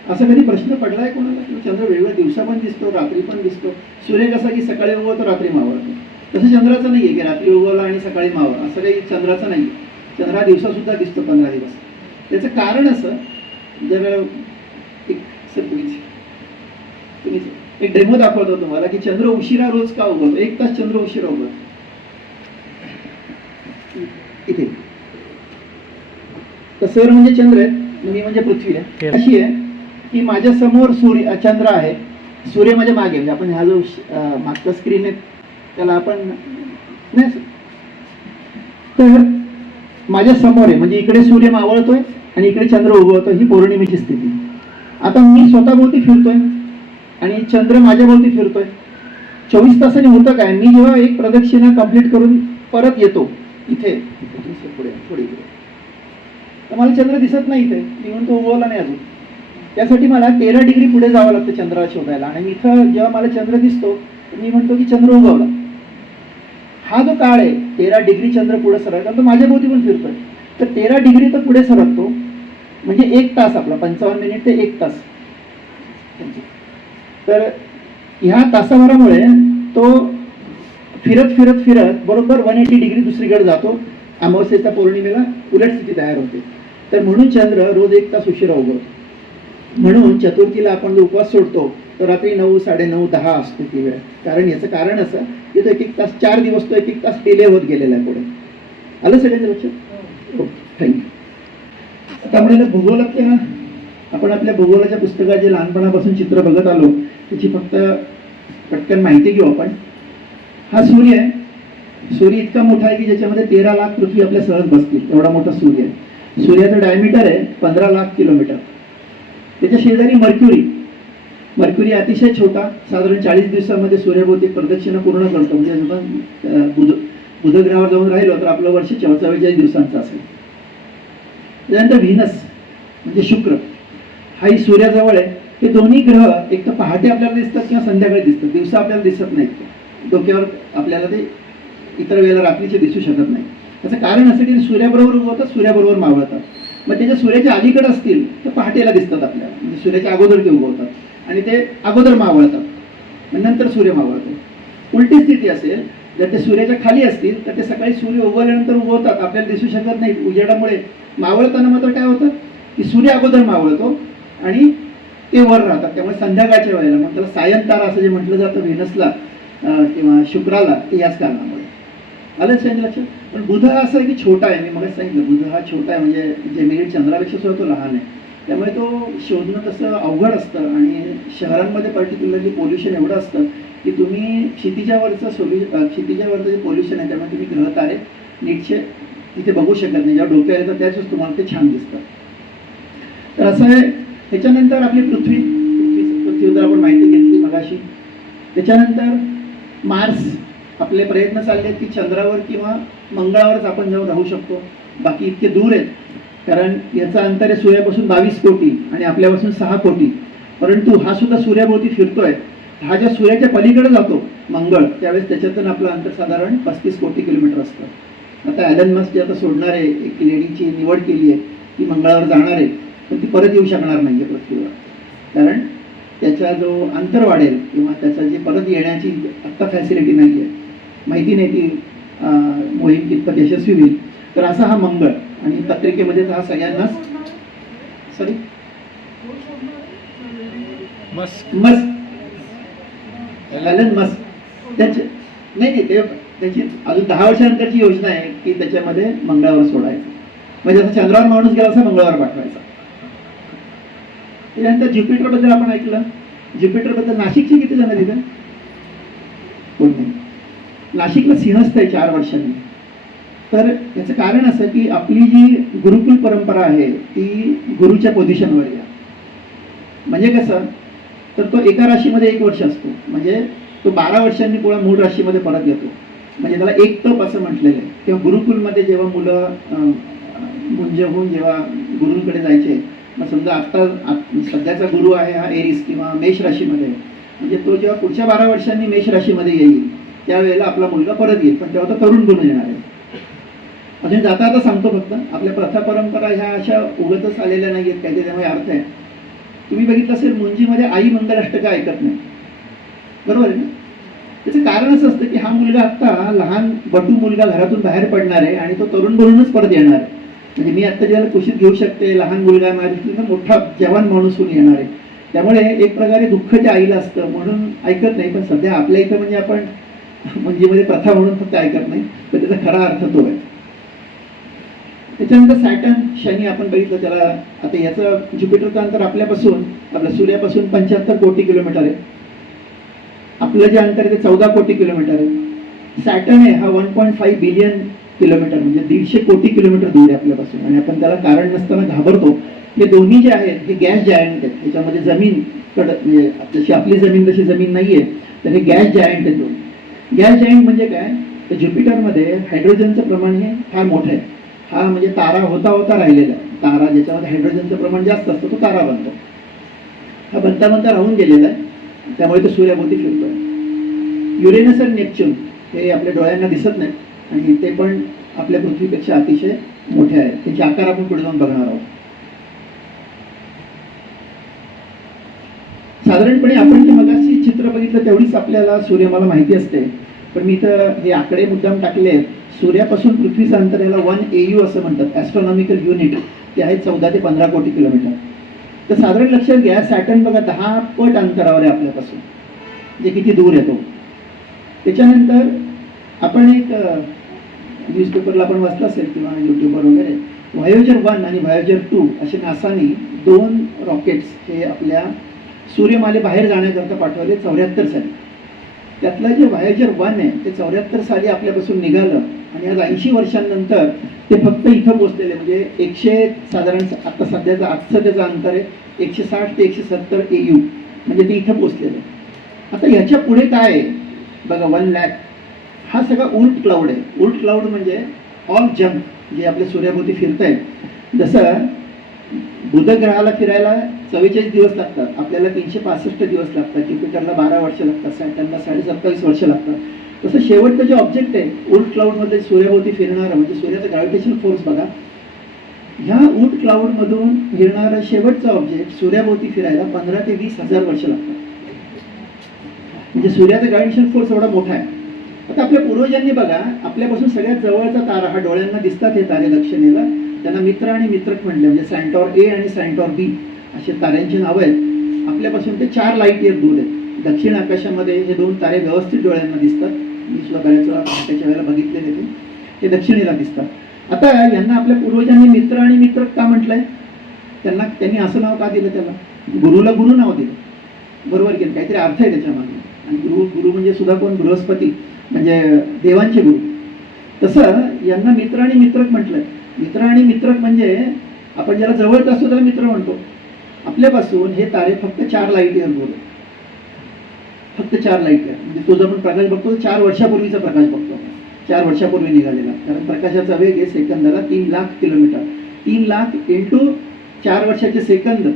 असा कधी प्रश्न पडलाय कोणाला की चंद्र वेगवेगळ्या दिवसा पण दिसतो, रात्री पण दिसतो. सूर्य कसा की सकाळी उगवतो रात्री मावळतो, तसं चंद्राचं नाहीये की रात्री उगवला आणि सकाळी मावळा, असं काही चंद्राचं नाही. चंद्र हा दिवसा सुद्धा दिसतो 15 दिवस. त्याचं कारण असं, जर एक डेमो दाखवतो तुम्हाला की चंद्र उशिरा रोज का उगवतो, 1 तास चंद्र उशिरा उगवतो. इथे सौर म्हणजे चंद्र आहे, मी म्हणजे पृथ्वी आहे. अशी आहे की माझ्या समोर चंद्र आहे, सूर्य माझ्या मागे, म्हणजे आपण हा जो मागचा स्क्रीन आहे त्याला आपण नाही, तर माझ्या समोर आहे म्हणजे इकडे सूर्य मावळतोय आणि इकडे चंद्र उगवतोय, ही पौर्णिमेची स्थिती. आता मी स्वतःभोवती फिरतोय आणि चंद्र माझ्या भोवती फिरतोय. 24 तासांनी होतं काय, मी जेव्हा एक प्रदक्षिणा कंप्लीट करून परत येतो इथे पुढे थोडी तर मला चंद्र दिसत नाही इथे, मी म्हणतो उगवला नाही अजून. त्यासाठी मला 13 डिग्री पुढे जावं लागतं चंद्राला शोधायला, आणि इथं जेव्हा मला चंद्र दिसतो तर मी म्हणतो की चंद्र उगवला. हा जो काळ आहे 13 डिग्री चंद्र पुढे सरकतो, तो माझ्या भोवती पण फिरतोय, तर 13 डिग्री तर पुढे सरकतो, म्हणजे 1 तास आपला 55 मिनिट ते 1 तास. तर ह्या तासाभरामुळे तो फिरत फिरत फिरत बरोबर 180 डिग्री दुसरीकडे जातो. अमावस्येच्या पौर्णिमेला उलट स्थिती तयार होते. तर म्हणून चंद्र रोज 1 तास उशिरा उगवतो. म्हणून चतुर्थीला आपण जो उपवास सोडतो तर रात्री 9, 9:30, 10 असतो ती वेळ. कारण याचं कारण असं की तो 1 तास 4 दिवस तो 1 तास डिले होत गेलेला आहे पुढे. आलं सगळ्यांच्या लक्षात? थँक्यू. त्यामुळे भूगोलातल्या आपण आपल्या भूगोलाच्या पुस्तकात जे लहानपणापासून चित्र बघत आलो त्याची फक्त पटकन माहिती घेऊ आपण. हा सूर्य आहे. सूर्य इतका मोठा आहे की ज्याच्यामध्ये 13 लाख पृथ्वी आपल्या सहज बसतील, एवढा मोठा सूर्य आहे. सूर्याचं डायमीटर आहे 15 लाख किलोमीटर. त्याच्या शेजारी मर्क्युरी अतिशय छोटा, साधारण 40 दिवसामध्ये सूर्यभोवती प्रदक्षिणा पूर्ण करतो. म्हणजे आपण बुध ग्रहावर जाऊन राहिलो तर आपलं वर्ष 44 दिवसांचं असेल. त्यानंतर व्हीनस म्हणजे शुक्र, हाही सूर्याजवळ आहे. हे दोन्ही ग्रह एक तर पहाटे आपल्याला दिसतात किंवा संध्याकाळी दिसतात, दिवसा आपल्याला दिसत नाहीत. डोक्यावर आपल्याला ते इतर वेळेला रात्रीचे दिसू शकत नाही. त्याचं कारण असं की सूर्याबरोबर उगवतात, सूर्याबरोबर मावळतात. मग त्याच्या सूर्याच्या अलीकडे असतील तर पहाटेला दिसतात आपल्याला, म्हणजे सूर्याच्या अगोदर ते उगवतात आणि ते अगोदर मावळतात, नंतर सूर्य मावळतो. उलटी स्थिती असेल, जर ते सूर्याच्या खाली असतील तर ते सकाळी सूर्य उगवल्यानंतर उगवतात, आपल्याला दिसू शकत नाही उजेडामुळे. मावळताना मात्र काय होतं की सूर्य अगोदर मावळतो आणि ते वर राहतात. त्यामुळे संध्याकाळच्या वेळेला मग त्याला सायंतारा असं जे म्हटलं जातं व्हेनसला किंवा शुक्राला, ते याच कारणामुळे. आलंच त्यांच्या लक्षात. पण बुध हा असं आहे की छोटा आहे, मी मला सांगितलं बुध हा छोटा आहे, म्हणजे जेमिनी चंद्रापेक्षा सुद्धा तो लहान आहे. त्यामुळे तो शोधणं तसं अवघड असतं. आणि शहरांमध्ये पर्टिक्युलरली पोल्युशन एवढं असतं की तुम्ही क्षितिजावरचं जे पोल्युशन आहे त्यामुळे तुम्ही ग्रहतारे नीटचे तिथे बघू शकत नाही. जेव्हा डोक्यावर येतं त्याच तुम्हाला ते छान दिसतं. तर असं आहे. त्याच्यानंतर आपली पृथ्वीबद्दल आपण माहिती घेतली मगाशी. त्याच्यानंतर मार्स, आपले प्रयत्न चालले की चंद्रावर किंवा मंगळावरच आपण जाऊन राहू शकतो. बाकी इतके दूर आहेत, कारण याचं अंतर आहे सूर्यापासून 22 कोटी आणि आपल्यापासून 6 कोटी. परंतु हा सुद्धा सूर्याभोवती फिरतोय. हा ज्या सूर्याच्या पलीकडे जातो मंगळ, त्यावेळेस त्याच्यातून आपलं अंतर साधारण 35 कोटी किलोमीटर असतं. आता ॲलन मस्क जे आता सोडणार आहे, एक लेडीची निवड केली आहे, ती मंगळावर जाणार आहे, पण ती परत येऊ शकणार नाही आहे पृथ्वीवर. कारण त्याचा जो अंतर वाढेल किंवा त्याचा जे परत येण्याची आत्ता फॅसिलिटी नाही आहे, माहिती नाही ती मोहीम कितपत यशस्वी होईल. तर असा हा मंगळ, आणि पत्रिकेमध्ये हा सगळ्यांनाच मस्क एलन मस्क त्याचे नाही ते त्याची अजून 10 वर्षानंतरची योजना आहे की त्याच्यामध्ये मंगळावर सोडायचं, म्हणजे जसं चंद्रावर माणूस गेला असं मंगळावर पाठवायचा. त्याच्यानंतर ज्युपिटर बद्दल आपण ऐकलं. ज्युपिटर बद्दल नाशिकची किती जण तिथे कोण नाही. नाशिकला सिंहस्थ आहे 4 वर्षांनी. तर याचं कारण असं की आपली जी गुरुकुल परंपरा आहे ती गुरुच्या पोझिशनवर आहे. म्हणजे कसं तर तो एका राशीमध्ये 1 वर्ष असतो, म्हणजे तो 12 वर्षांनी पुढे मूळ राशीमध्ये परत येतो. म्हणजे त्याला एक तप असं म्हटलेलं आहे. किंवा गुरुकुलमध्ये जेव्हा मुलं मुंज होऊन जेव्हा गुरुंकडे जायचे, मग समजा आत्ता सध्याचा गुरु आहे हा एरीस किंवा मेष राशीमध्ये आहे, म्हणजे तो जेव्हा पुढच्या 12 वर्षांनी मेष राशीमध्ये येईल त्यावेळेला आपला मुलगा परत येईल, पण तेव्हा तो तरुण बनून येणार आहे. अजून जाता आता सांगतो फक्त आपल्या प्रथा परंपरा ह्या अशा उगतच आलेल्या नाही आहेत, काहीतरी त्यामुळे अर्थ आहे. तुम्ही बघितलं असेल मुंजीमध्ये आई मंगलाष्टका ऐकत नाही, बरोबर आहे ना. त्याचं कारण असं असतं की हा मुलगा आत्ता लहान बटू मुलगा घरातून बाहेर पडणार आहे आणि तो तरुण बनूनच परत येणार आहे. म्हणजे मी आत्ता ज्याला कुशीत घेऊ शकते, लहान मुलगा माझ्या मोठा जवान माणूस होऊन येणार आहे. त्यामुळे एक प्रकारे दुःख त्या आईला असतं म्हणून ऐकत नाही. पण सध्या आपल्या इथं म्हणजे आपण मुंजीमध्ये प्रथा म्हणून फक्त ऐकत नाही, पण त्याचा खरा अर्थ तो आहे. त्याच्यानंतर सॅटर्न शनी आपण बघितलं त्याला, आता याचं ज्युपिटरचं अंतर आपल्यापासून आपल्या सूर्यापासून 75 कोटी किलोमीटर आहे. आपलं जे अंतर आहे ते 14 कोटी किलोमीटर आहे. सॅटर्न आहे हा 1.5 बिलियन किलोमीटर म्हणजे 150 कोटी किलोमीटर दूर आहे आपल्यापासून. आणि आपण त्याला कारण नसताना घाबरतो. हे दोन्ही जे आहेत हे गॅस जायंट आहेत. ह्याच्यामध्ये जमीन म्हणजे जशी आपली जमीन तशी जमीन नाहीये, तर हे गॅस जायंट आहेत दोन. गॅस जायंट म्हणजे काय तर ज्युपिटरमध्ये हायड्रोजनचं प्रमाण हे फार मोठं आहे. हा म्हणजे तारा होता होता राहिलेला आहे. तारा ज्याच्यामध्ये हायड्रोजनचं प्रमाण जास्त असतं तो तारा बनतो. हा बनता बनता राहून गेलेला आहे, त्यामुळे तो सूर्याभोवती फिरतोय. युरेनस आणि नेपच्यून हे आपल्या डोळ्यांना दिसत नाही आणि ते पण आपल्या पृथ्वीपेक्षा अतिशय मोठे आहेत. त्याचे आकार आपण पुढे जाऊन बघणार आहोत. साधारणपणे आपण जे मगाशी चित्र बघितलं तेवढीच आपल्याला सूर्यमाला माहिती असते, पण मी इथं हे आकडे मुद्दाम टाकले आहेत. सूर्यापासून पृथ्वीचं अंतर याला 1 AU असं म्हणतात, ॲस्ट्रॉनॉमिकल युनिट. ते आहे 14 ते 15 कोटी किलोमीटर. तर साधारण लक्षात घ्या सॅटर्न बघा 10 पट अंतरावर आहे आपल्यापासून, जे किती दूर येतो. त्याच्यानंतर आपण एक न्यूजपेपरला आपण वाचलं असेल किंवा यूट्यूबवर वगैरे, व्हायोजर 1 आणि व्हायोजर 2 असे नासाने 2 रॉकेट्स हे आपल्या सूर्यमालेबाहेर जाण्याकरता पाठवले 74 साली. त्यातलं जे व्हायोजर 1 आहे ते 74 साली आपल्यापासून निघालं आणि आज 80 वर्षांनंतर ते फक्त इथं पोचलेले. म्हणजे 100 साधारण आता सध्याचं आजचं त्याचं अंतर आहे 160 ते 170 AU, म्हणजे ते इथं पोचलेलं. आता ह्याच्या पुढे काय आहे बघा 1 लाख. हा सगळा उल्ट क्लाउड आहे. उल्ट क्लाउड म्हणजे ऑल जंप जे आपल्या सूर्याभोवती फिरत आहेत. जसं बुध ग्रहाला फिरायला 44 दिवस लागतात, आपल्याला 365 दिवस लागतात. ज्युपिटरला 12 वर्ष लागतात, सॅटर्नला 27.5 वर्ष लागतात. तसं शेवटचं जे ऑब्जेक्ट आहे उल्ट क्लाउडमध्ये सूर्याभोवती फिरणारं म्हणजे सूर्याचा ग्रॅव्हिटेशनल फोर्स बघा. ह्या उल्ट क्लाउडमधून फिरणारं शेवटचं ऑब्जेक्ट सूर्याभोवती फिरायला 15 ते 20 हजार वर्ष लागतात. म्हणजे सूर्याचा ग्रॅव्हिटेशनल फोर्स एवढा मोठा आहे. आता आपल्या पूर्वजांनी बघा आपल्यापासून सगळ्यात जवळचा तारा हा डोळ्यांना दिसतात हे तारे दक्षिणेला, त्यांना मित्र आणि मित्रक म्हणले. म्हणजे सॅन्टॉर A आणि सॅन्टॉर B असे ताऱ्यांची नावं आहेत. आपल्यापासून ते 4 लाईट इयर दूर आहेत. दक्षिण आकाशामध्ये हे 2 तारे व्यवस्थित डोळ्यांना दिसतात. मी सुद्धा बऱ्याच वेळा त्याच्या वेळेला बघितलेले ते दक्षिणेला दिसतात. आता यांना आपल्या पूर्वजांनी मित्र आणि मित्रक का म्हटलंय, त्यांनी असं नाव का दिलं त्याला. गुरुला गुरु नाव दिलं, बरोबर की काहीतरी अर्थ आहे त्याच्यामागे. आणि गुरु म्हणजे सुद्धा कोण बृहस्पती म्हणजे देवांचे गुरु. तसं यांना मित्र आणि मित्रक म्हटलंय. मित्र आणि मित्रक म्हणजे आपण ज्याला जवळच असतो त्याला मित्र म्हणतो. आपल्यापासून हे तारे फक्त 4 लाईट इयर दूर आहेत. फक्त 4 लाईट इयर म्हणजे तो जो आपण प्रकाश बघतो 4 वर्षापूर्वीचा प्रकाश बघतो. 4 वर्षापूर्वी निघालेला. कारण प्रकाशाचा वेग आहे सेकंदाला 3 लाख किलोमीटर. 3 लाख इंटू 4 वर्षाचे सेकंद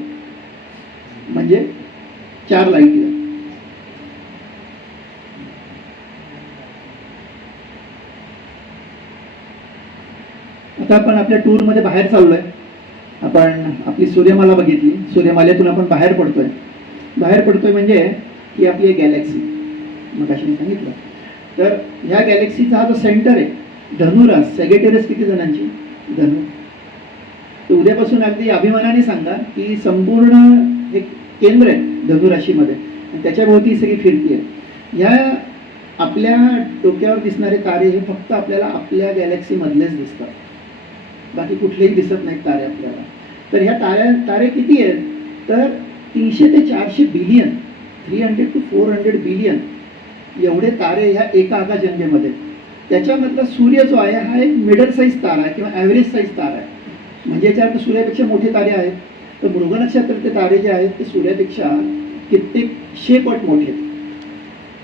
म्हणजे 4 लाईट इयर. आता आपण आपल्या टूरमध्ये बाहेर चाललोय. आपण आपली सूर्यमाला बघितली. सूर्यमालेतून आपण बाहेर पडतोय म्हणजे ही आपली एक गॅलेक्सी मगाशी सांगितलं. तर ह्या गॅलेक्सीचा हा जो सेंटर आहे धनुरास, सॅजिटेरियस किती जणांची धनु. तर उद्यापासून अगदी अभिमानाने सांगा की संपूर्ण एक केंद्र आहे धनुराशीमध्ये आणि त्याच्या भोवती सगळी फिरती आहे. ह्या आपल्या डोक्यावर दिसणारे तारे हे फक्त आपल्याला आपल्या गॅलेक्सीमधलेच दिसतात, बाकी कुठलेही दिसत नाहीत तारे आपल्याला. तर ह्या तारे किती आहेत, तर 300 ते 400 बिलियन, 300 to 400 बिलियन एवढे तारे ह्या एका आकाशगंगेमध्ये. त्याच्यामधला सूर्य जो आहे हा एक मिडल साईज तारा आहे किंवा ॲव्हरेज साईज तारा आहे. म्हणजे याच्या अर्थ सूर्यापेक्षा मोठे तारे आहेत. तर मृग नक्षत्रातले तारे जे आहेत ते सूर्यापेक्षा कित्येक 100 पट मोठे आहेत.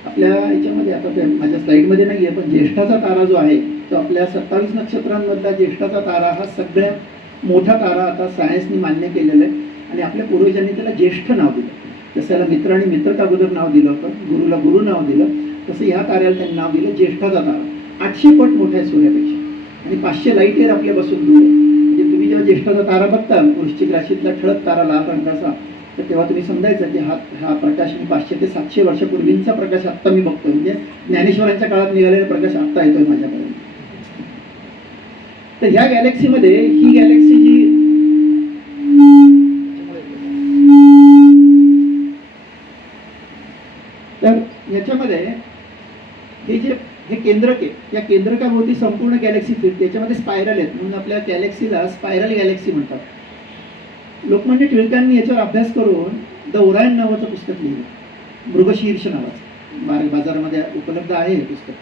आपल्या याच्यामध्ये आता ते माझ्या स्लाईडमध्ये नाही आहे, पण ज्येष्ठाचा तारा जो आहे तो आपल्या 27 नक्षत्रांमधला ज्येष्ठाचा तारा हा सगळ्यात मोठा तारा आता सायन्सनी मान्य केलेला आहे. आणि आपल्या पूर्वजांनी त्याला ज्येष्ठ नाव दिलं. जसं त्याला मित्र आणि मित्रता अगोदर नाव दिलं होतं, गुरुला गुरु नाव दिलं, तसं ह्या ताऱ्याला त्यांनी नाव दिलं ज्येष्ठाचा तारा. 800 पट मोठा आहे सूर्यापेक्षा आणि 500 लाईट इयर आपल्यापासून दूर आहे. म्हणजे तुम्ही जेव्हा ज्येष्ठाचा तारा बघता, वृश्चिक राशीतला ठळक तारा लाल रंगाचा, तर तेव्हा तुम्ही समजायचं की हा प्रकाश मी 500 ते 700 वर्षापूर्वींचा प्रकाश आत्ता मी बघतोय. म्हणजे ज्ञानेश्वरांच्या काळात निघालेला प्रकाश आत्ता येतोय माझ्यापर्यंत. तर ह्या गॅलेक्सीमध्ये ही गॅलेक्सी जी तर याच्यामध्ये हे केंद्रक आहे, या केंद्रकाभोवती संपूर्ण गॅलेक्सी फिरते. याच्यामध्ये स्पायरल आहेत म्हणून आपल्या गॅलेक्सीला स्पायरल गॅलेक्सी म्हणतात. लोकमान्य टिळकांनी याच्यावर अभ्यास करून द ओरायन नावाचं पुस्तक लिहिलं, मृगशीर्ष नावाचं, बाजारामध्ये उपलब्ध आहे हे पुस्तक.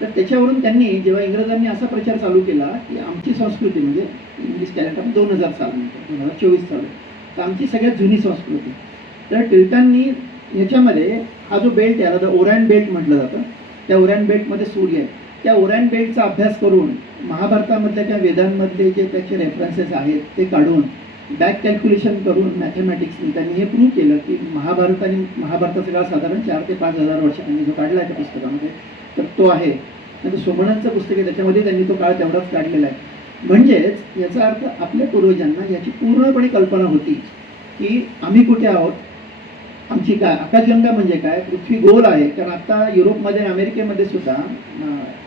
तर त्याच्यावरून त्यांनी जेव्हा इंग्रजांनी असा प्रचार चालू केला की आमची संस्कृती म्हणजे इंग्लिश कॅलेंडर 2000 साल नंतर 2024 चालू, तर आमची सगळ्यात जुनी संस्कृती. तर टिळकांनी ह्याच्यामध्ये हा जो बेल्ट याला द ओरायन बेल्ट म्हटलं जातं, त्या ओरायन बेल्टमध्ये सूर्य आहे, त्या ओरायन बेल्टचा अभ्यास करून महाभारतामधल्या किंवा वेदांमधले जे त्याचे रेफरन्सेस आहेत ते काढून बॅक कॅल्क्युलेशन करून मॅथमॅटिक्सनी त्यांनी हे प्रूव्ह केलं की महाभारताचा काळ साधारण 4 ते 5 हजार वर्ष त्यांनी जो काढला आहे त्या पुस्तकामध्ये, तर तो आहे. आणि सोमनाथचं पुस्तक आहे त्याच्यामध्ये त्यांनी तो काळ तेवढाच काढलेला आहे. म्हणजेच याचा अर्थ आपल्या पूर्वजांना याची पूर्णपणे कल्पना होती की आम्ही कुठे आहोत, आमची काय आकाशगंगा म्हणजे काय, पृथ्वी गोल आहे. कारण आता युरोपमध्ये अमेरिकेमध्ये सुद्धा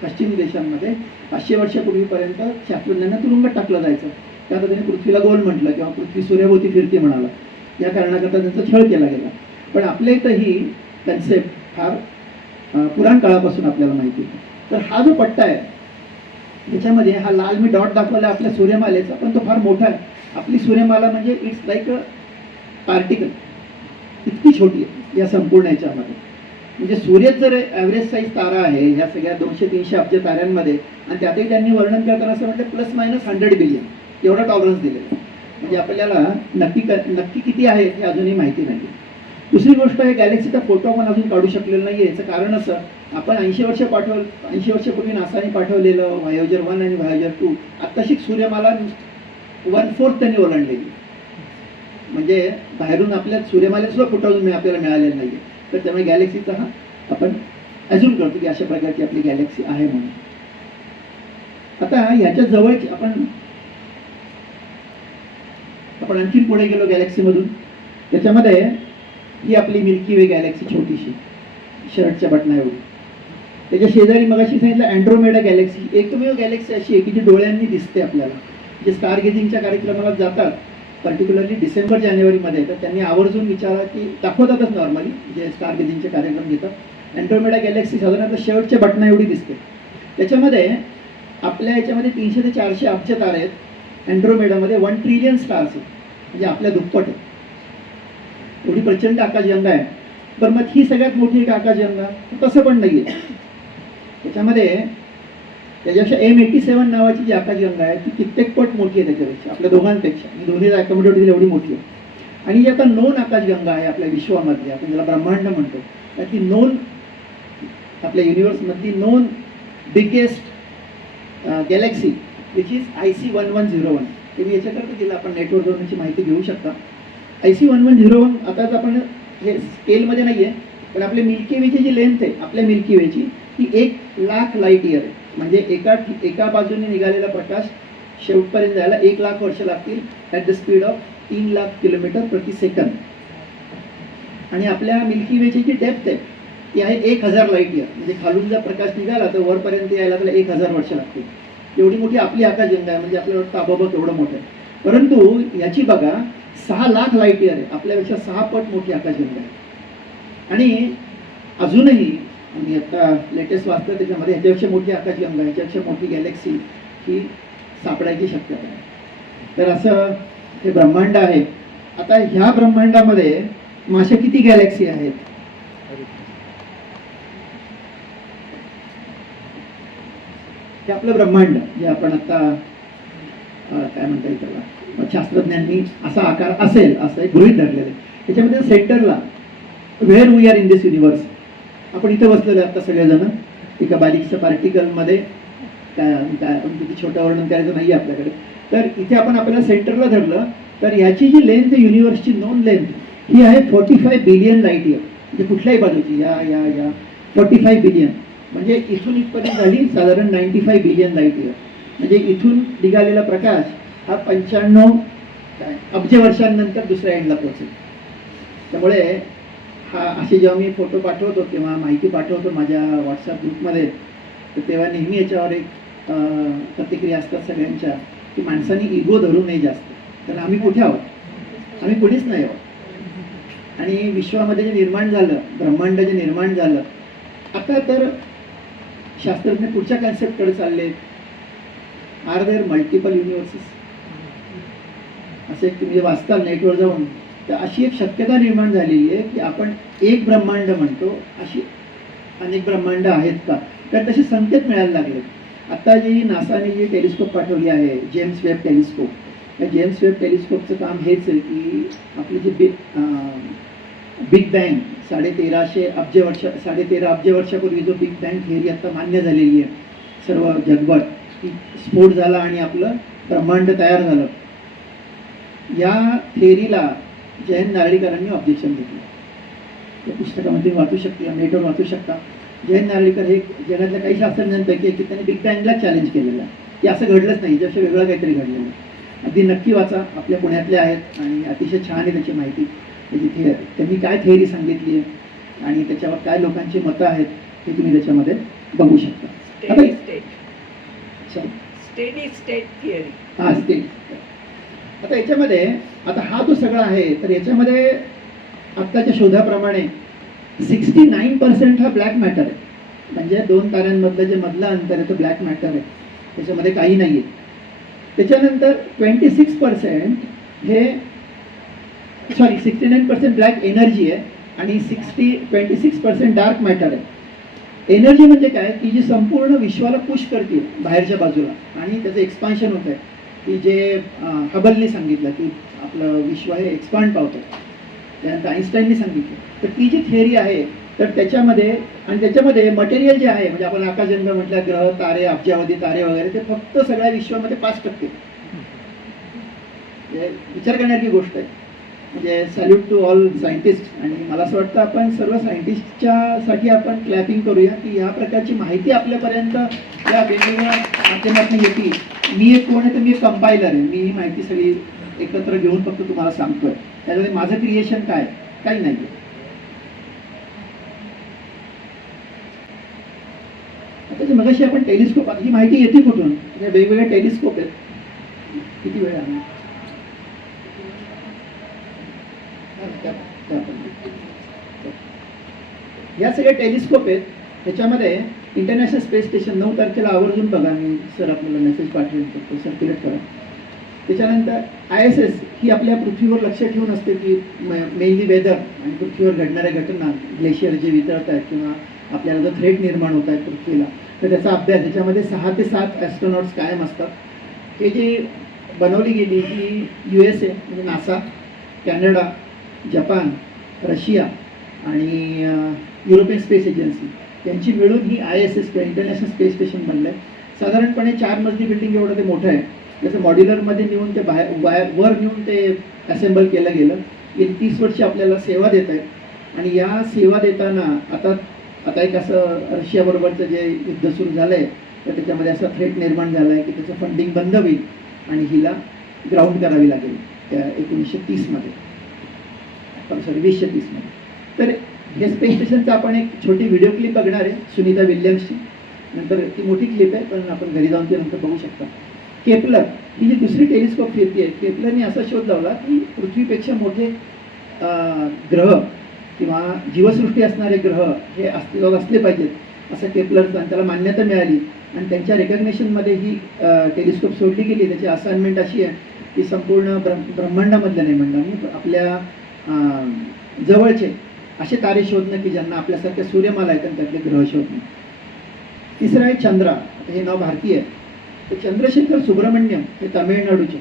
पश्चिमी देशांमध्ये 500 वर्षापूर्वीपर्यंत शास्त्रज्ञांना तुरुंगात टाकलं जायचं, त्यात त्यांनी पृथ्वीला गोल म्हटलं किंवा पृथ्वी सूर्याभोवती फिरती म्हणाला. या कारणाकरता त्यांचा छळ केला गेला. पण आपल्या इथं ही कन्सेप्ट फार पुराण काळापासून आपल्याला माहिती आहे. तर हा जो पट्टा आहे त्याच्यामध्ये हा लाल मी डॉट दाखवला आपल्या सूर्यमालेचा, पण तो फार मोठा आहे. आपली सूर्यमाला म्हणजे इट्स लाईक अ पार्टिकल, इतकी छोटी आहे या संपूर्ण याच्यामध्ये. म्हणजे सूर्यच जर ॲव्हरेज साईज तारा आहे ह्या सगळ्या 200-300 अब्ज ताऱ्यांमध्ये, आणि त्यातही त्यांनी वर्णन करताना असं म्हटलं ±100 बिलियन एवढा टॉलरन्स दिलेला. म्हणजे आपल्याला नक्की किती आहे हे अजूनही माहिती नाही. दुसरी गोष्ट आहे, गॅलेक्सीचा फोटो आपण अजून काढू शकलेला नाही आहे. याचं कारण असं, आपण 80 वर्षापूर्वी नासाने पाठवलेलं व्हायोजर 1 आणि व्हायोजर 2 आत्ताशी सूर्यमाला 1/4 त्यांनी ओलांडलेली. म्हणजे बाहेरून आपल्या सूर्यमालेत सुद्धा फोटो अजून आपल्याला मिळालेला नाही आहे. तर त्यामुळे गॅलेक्सीचा हा आपण अजून करतो की अशा प्रकारची आपली गॅलेक्सी आहे म्हणून. आता ह्याच्या जवळची आपण आणखीन पुढे गेलो गॅलेक्सीमधून. त्याच्यामध्ये ही आपली मिल्की वे गॅलेक्सी छोटीशी शर्टच्या बटना एवढी. त्याच्या शेजारी मगाशी सांगितलं अँड्रोमेडा गॅलेक्सी, एकमेव गॅलेक्सी अशी आहे की जी डोळ्यांनी दिसते आपल्याला. जे स्टार गेजिंगच्या कार्यक्रमाला जातात पर्टिक्युलरली डिसेंबर-जानेवारीमध्ये, तर त्यांनी आवर्जून विचारा की दाखवतातच नॉर्मली जे स्टार गेजिंगचे कार्यक्रम घेतात. अँड्रोमेडा गॅलेक्सी साधारणतः शर्टच्या बटना एवढी दिसते. त्याच्यामध्ये आपल्या याच्यामध्ये 300 ते 400 अब्ज तारे आहेत. अँड्रोमेडामध्ये 1 ट्रिलियन स्टार्स आहेत, म्हणजे आपल्या दुप्पट आहे. एवढी प्रचंड आकाशगंगा आहे. पण मग ही सगळ्यात मोठी एक आकाशगंगा तसं पण नाही आहे. त्याच्यामध्ये त्याच्यापेक्षा M87 नावाची जी आकाशगंगा आहे ती कित्येक पट मोठी आहे त्याच्यापेक्षा, आपल्या दोघांपेक्षा. मी दोन्ही अकॉमोडेट होतील एवढी मोठी आहे. आणि जी आता नोन आकाशगंगा आहे आपल्या विश्वामधली, आपण ज्याला ब्रह्मांड म्हणतो, तर ती नोन आपल्या युनिव्हर्समधली known biggest galaxy which is IC1101. तुम्ही याच्याकरता दिलं आपण नेटवर्क जाऊन माहिती घेऊ शकता. IC1101 आताच आपण हे स्केलमध्ये नाही आहे, पण आपल्या मिल्की वेची जी लेंथ आहे आपल्या मिल्की वेची ती 1,00,000 लाईट इयर आहे. म्हणजे एका बाजूने निघालेला प्रकाश शेवटपर्यंत जायला 1,00,000 वर्ष लागतील at the speed of 3,00,000 kilometre प्रति सेकंद. आणि आपल्या मिल्की वेची जी डेप्थ आहे ती आहे 1,000 लाईट इयर. म्हणजे खालून जर प्रकाश निघाला तर वरपर्यंत यायला त्याला 1,000 वर्ष लागतील. एवढी मोठी आपली आकाशगंगा आहे. म्हणजे आपल्याला वाटतं आबाबा केवढं मोठं आहे, परंतु याची बघा 6,00,000 लाईट इयर आहे. आपल्यापेक्षा 6 पट मोठी आकाशगंगा आहे. आणि अजूनही आणि आता लेटेस्ट वाचतं त्याच्यामध्ये ह्याच्यापेक्षा मोठी आकाशगंगा, ह्याच्यापेक्षा मोठी गॅलेक्सी ही सापडायची शक्यता आहे. तर असं हे ब्रह्मांड आहे. आता ह्या ब्रह्मांडामध्ये अशा किती गॅलेक्सी आहेत? हे आपलं ब्रह्मांड जे आपण आता काय म्हणता येईल त्याला, शास्त्रज्ञांनी असा आकार असेल असं एक गृहीत धरलेलं आहे. त्याच्यामध्ये सेंटरला where we are in this universe, आपण इथं बसलेलो आहे आता सगळेजण एका बारीकच्या पार्टिकलमध्ये. काय काय किती छोटं वर्णन करायचं नाही आपल्याकडे. तर इथे आपण आपल्याला सेंटरला धरलं तर याची जी लेंथ आहे युनिवर्सची नॉन लेंथ ही आहे 45 बिलियन लाईट इयर. म्हणजे कुठल्याही बाजूची या या या 45 बिलियन म्हणजे इथून इथपर्यंत झाली साधारण 95 बिलियन लाईट इयर. म्हणजे इथून निघालेला प्रकाश हा 95 अब्ज वर्षांनंतर दुसऱ्या एंडला पोहोचेल. त्यामुळे हा असे जेव्हा मी फोटो पाठवतो किंवा माहिती पाठवतो माझ्या व्हॉट्सअप ग्रुपमध्ये, तर तेव्हा नेहमी याच्यावर एक प्रतिक्रिया असतात सगळ्यांच्या की माणसांनी इगो धरू नये जास्त. कारण आम्ही कुठे आहोत? आम्ही कुठेच नाही आहोत. आणि विश्वामध्ये जे निर्माण झालं, ब्रह्मांड जे निर्माण झालं, आता तर शास्त्रज्ञ पुढच्या कन्सेप्टकडे चालले. आर देअर मल्टिपल युनिव्हर्सेस असे तुम्ही वाचताल नेटवर जाऊन, तर अशी एक शक्यता निर्माण झालेली आहे की आपण एक ब्रह्मांड म्हणतो, अशी अनेक ब्रह्मांड आहेत का? तर तसे संकेत मिळायला लागले. आता जी नासाने जी टेलिस्कोप पाठवली आहे जेम्स वेब टेलिस्कोप, या जेम्स वेब टेलिस्कोपचं काम हेच आहे की आपली जी बिग बँग 13.5 अब्ज वर्षापूर्वी जो बिग बँग थिअरी आता मान्य झालेली आहे सर्व जगभर, की स्फोट झाला आणि आपलं ब्रह्मांड तयार झालं, या थिअरीला जयंत नारळीकरांनी ऑब्जेक्शन घेतलं. त्या पुस्तकामध्ये वाचू शकता, नेटवर वाचू शकता. जयंत नारळीकर हे जगातल्या काही शास्त्रज्ञांपैकी की त्यांनी बिग बँगला चॅलेंज केलेलं आहे की असं घडलंच नाही, जसं वेगळं काहीतरी घडलेलं आहे. अगदी नक्की वाचा, आपल्या पुण्यातले आहेत आणि अतिशय छान आहे त्याची माहिती. त्याची त्यांनी काय थिअरी सांगितली आहे आणि त्याच्यावर काय लोकांची मतं आहेत हे तुम्ही त्याच्यामध्ये बघू शकता. आता स्टेट थिअरी. हा स्टेट. आता याच्यामध्ये आता हा जो सगळा आहे तर याच्यामध्ये आत्ताच्या शोधाप्रमाणे 69% हा ब्लॅक मॅटर आहे. म्हणजे दोन ताऱ्यांमधलं जे मधलं अंतर आहे तो ब्लॅक मॅटर आहे, त्याच्यामध्ये काही नाही आहे. त्याच्यानंतर 26% हे 69% ब्लॅक एनर्जी आहे आणि 26% डार्क मॅटर आहे. एनर्जी म्हणजे काय की जी संपूर्ण विश्वाला पुश करते बाहेरच्या बाजूला आणि त्याचं एक्सपान्शन होत आहे, की जे हबलने सांगितलं की आपलं विश्व हे एक्सपांड पावतं, त्यानंतर आईन्स्टाईनने सांगितलं. तर ती जी थिअरी आहे तर त्याच्यामध्ये मटेरियल जे आहे म्हणजे आपण आकाशगंगा म्हटलं, ग्रह तारे अब्जावधी तारे वगैरे, ते फक्त सगळ्या विश्वामध्ये 5%. विचार करण्याची गोष्ट आहे. म्हणजे सॅल्यूट टू ऑल सायंटिस्ट. आणि मला असं वाटतं आपण सर्व सायंटिस्टच्या साठी आपण क्लॅपिंग करूया की या प्रकारची माहिती आपल्यापर्यंत या वेगवेगळ्या माध्यमातून येते. मी एक कोण आहे तर मी एक कंपायलर आहे, मी ही माहिती सगळी एकत्र घेऊन फक्त तुम्हाला सांगतोय. त्याच्यामध्ये माझं क्रिएशन काय? काही नाही. आता मगाशी आपण टेलिस्कोप, ही माहिती येते कुठून? वेगवेगळे टेलिस्कोप आहेत. किती वेळ आहे? या सगळ्या टेलिस्कोप आहेत. त्याच्यामध्ये इंटरनॅशनल स्पेस स्टेशन 9 तारखेला आवर्जून बघा, मी सर आपल्याला मेसेज पाठवेल, तो सर्क्युलेट करा. त्याच्यानंतर ISS ही आपल्या पृथ्वीवर लक्ष ठेवून असते की मेनली वेदर आणि पृथ्वीवर घडणाऱ्या घटना, ग्लेशियर जे वितळत आहेत किंवा आपल्याला जो थ्रेट निर्माण होत आहे पृथ्वीला, तर त्याचा अभ्यास. त्याच्यामध्ये 6 ते 7 ॲस्ट्रॉनॉट्स कायम असतात. हे जे बनवली गेली की USA म्हणजे नासा, कॅनडा, जपान, रशिया आणि युरोपियन स्पेस एजन्सी यांची मिळून ही ISS किंवा इंटरनॅशनल स्पेस स्टेशन बनलं आहे. साधारणपणे 4 मजली बिल्डिंग एवढं ते मोठं आहे. त्याचं मॉड्युलरमध्ये नेऊन ते वर नेऊन ते असेंबल केलं गेलं. गेली 30 वर्ष आपल्याला सेवा देत आहे. आणि या सेवा देताना आता एक असं रशियाबरोबरचं जे युद्ध सुरू झालं आहे तर त्याच्यामध्ये असा थ्रेट निर्माण झाला आहे की त्याचं फंडिंग बंद होईल आणि हिला ग्राउंड करावी लागेल त्या 1930 मध्ये, 2030 मध्ये. तर हे स्पेस स्टेशनचं आपण एक छोटी व्हिडिओ क्लिप बघणार आहे सुनीता विल्यम्सची. नंतर ती मोठी क्लिप आहे पण आपण घरी जाऊन ती नंतर बघू शकता. केपलर ही जी दुसरी टेलिस्कोप फिरती आहे, केपलरने असा शोध लावला की पृथ्वीपेक्षा मोठे ग्रह किंवा जीवसृष्टी असणारे ग्रह हे अस्तित्वात असले पाहिजेत असं केपलर आणि त्याला मान्यता मिळाली आणि त्यांच्या रेकग्नेशनमध्ये ही टेलिस्कोप सोडली गेली. त्याची असाइनमेंट अशी आहे की संपूर्ण ब्रह्मांडामधल्या नाही म्हणणार आपल्या जवळचे असे तारे शोधणं की ज्यांना आपल्यासारख्या सूर्यमाला आहेत आणि त्यातले ग्रह शोधणं. तिसरं आहे चंद्रा. हे नाव भारतीय आहे. तर चंद्रशेखर सुब्रमण्यम हे तामिळनाडूचे,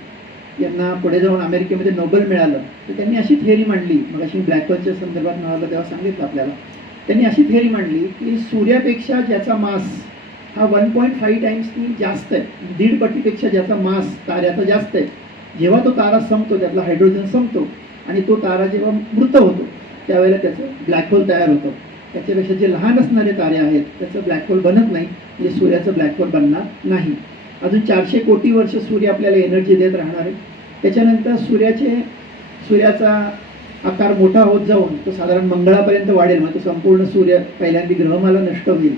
यांना पुढे जाऊन अमेरिकेमध्ये नोबेल मिळालं. तर त्यांनी अशी थिअरी मांडली, मग अशी ब्लॅक होलच्या संदर्भात मिळालं तेव्हा सांगितलं आपल्याला. त्यांनी अशी थिअरी मांडली की सूर्यापेक्षा ज्याचा मास हा 1.5 टाइम्सनी जास्त आहे, 1.5 पटीपेक्षा ज्याचा मास ताऱ्याचा जास्त आहे, जेव्हा तो तारा संपतो त्यातला हायड्रोजन संपतो आणि तो तारा जेव्हा मृत होतो त्यावेळेला त्याचं ब्लॅक होल तयार होतं. त्याच्यापेक्षा जे लहान असणारे तारे आहेत त्याचं ब्लॅक होल बनत नाही, म्हणजे सूर्याचं ब्लॅक होल बनणार नाही. अजून 400 कोटी वर्ष सूर्य आपल्याला एनर्जी देत राहणार आहे. त्याच्यानंतर सूर्याचा आकार मोठा होत जाऊन तो साधारण मंगळापर्यंत वाढेल, मग तो संपूर्ण सूर्य पहिल्यांदा ग्रहमाला नष्ट होईल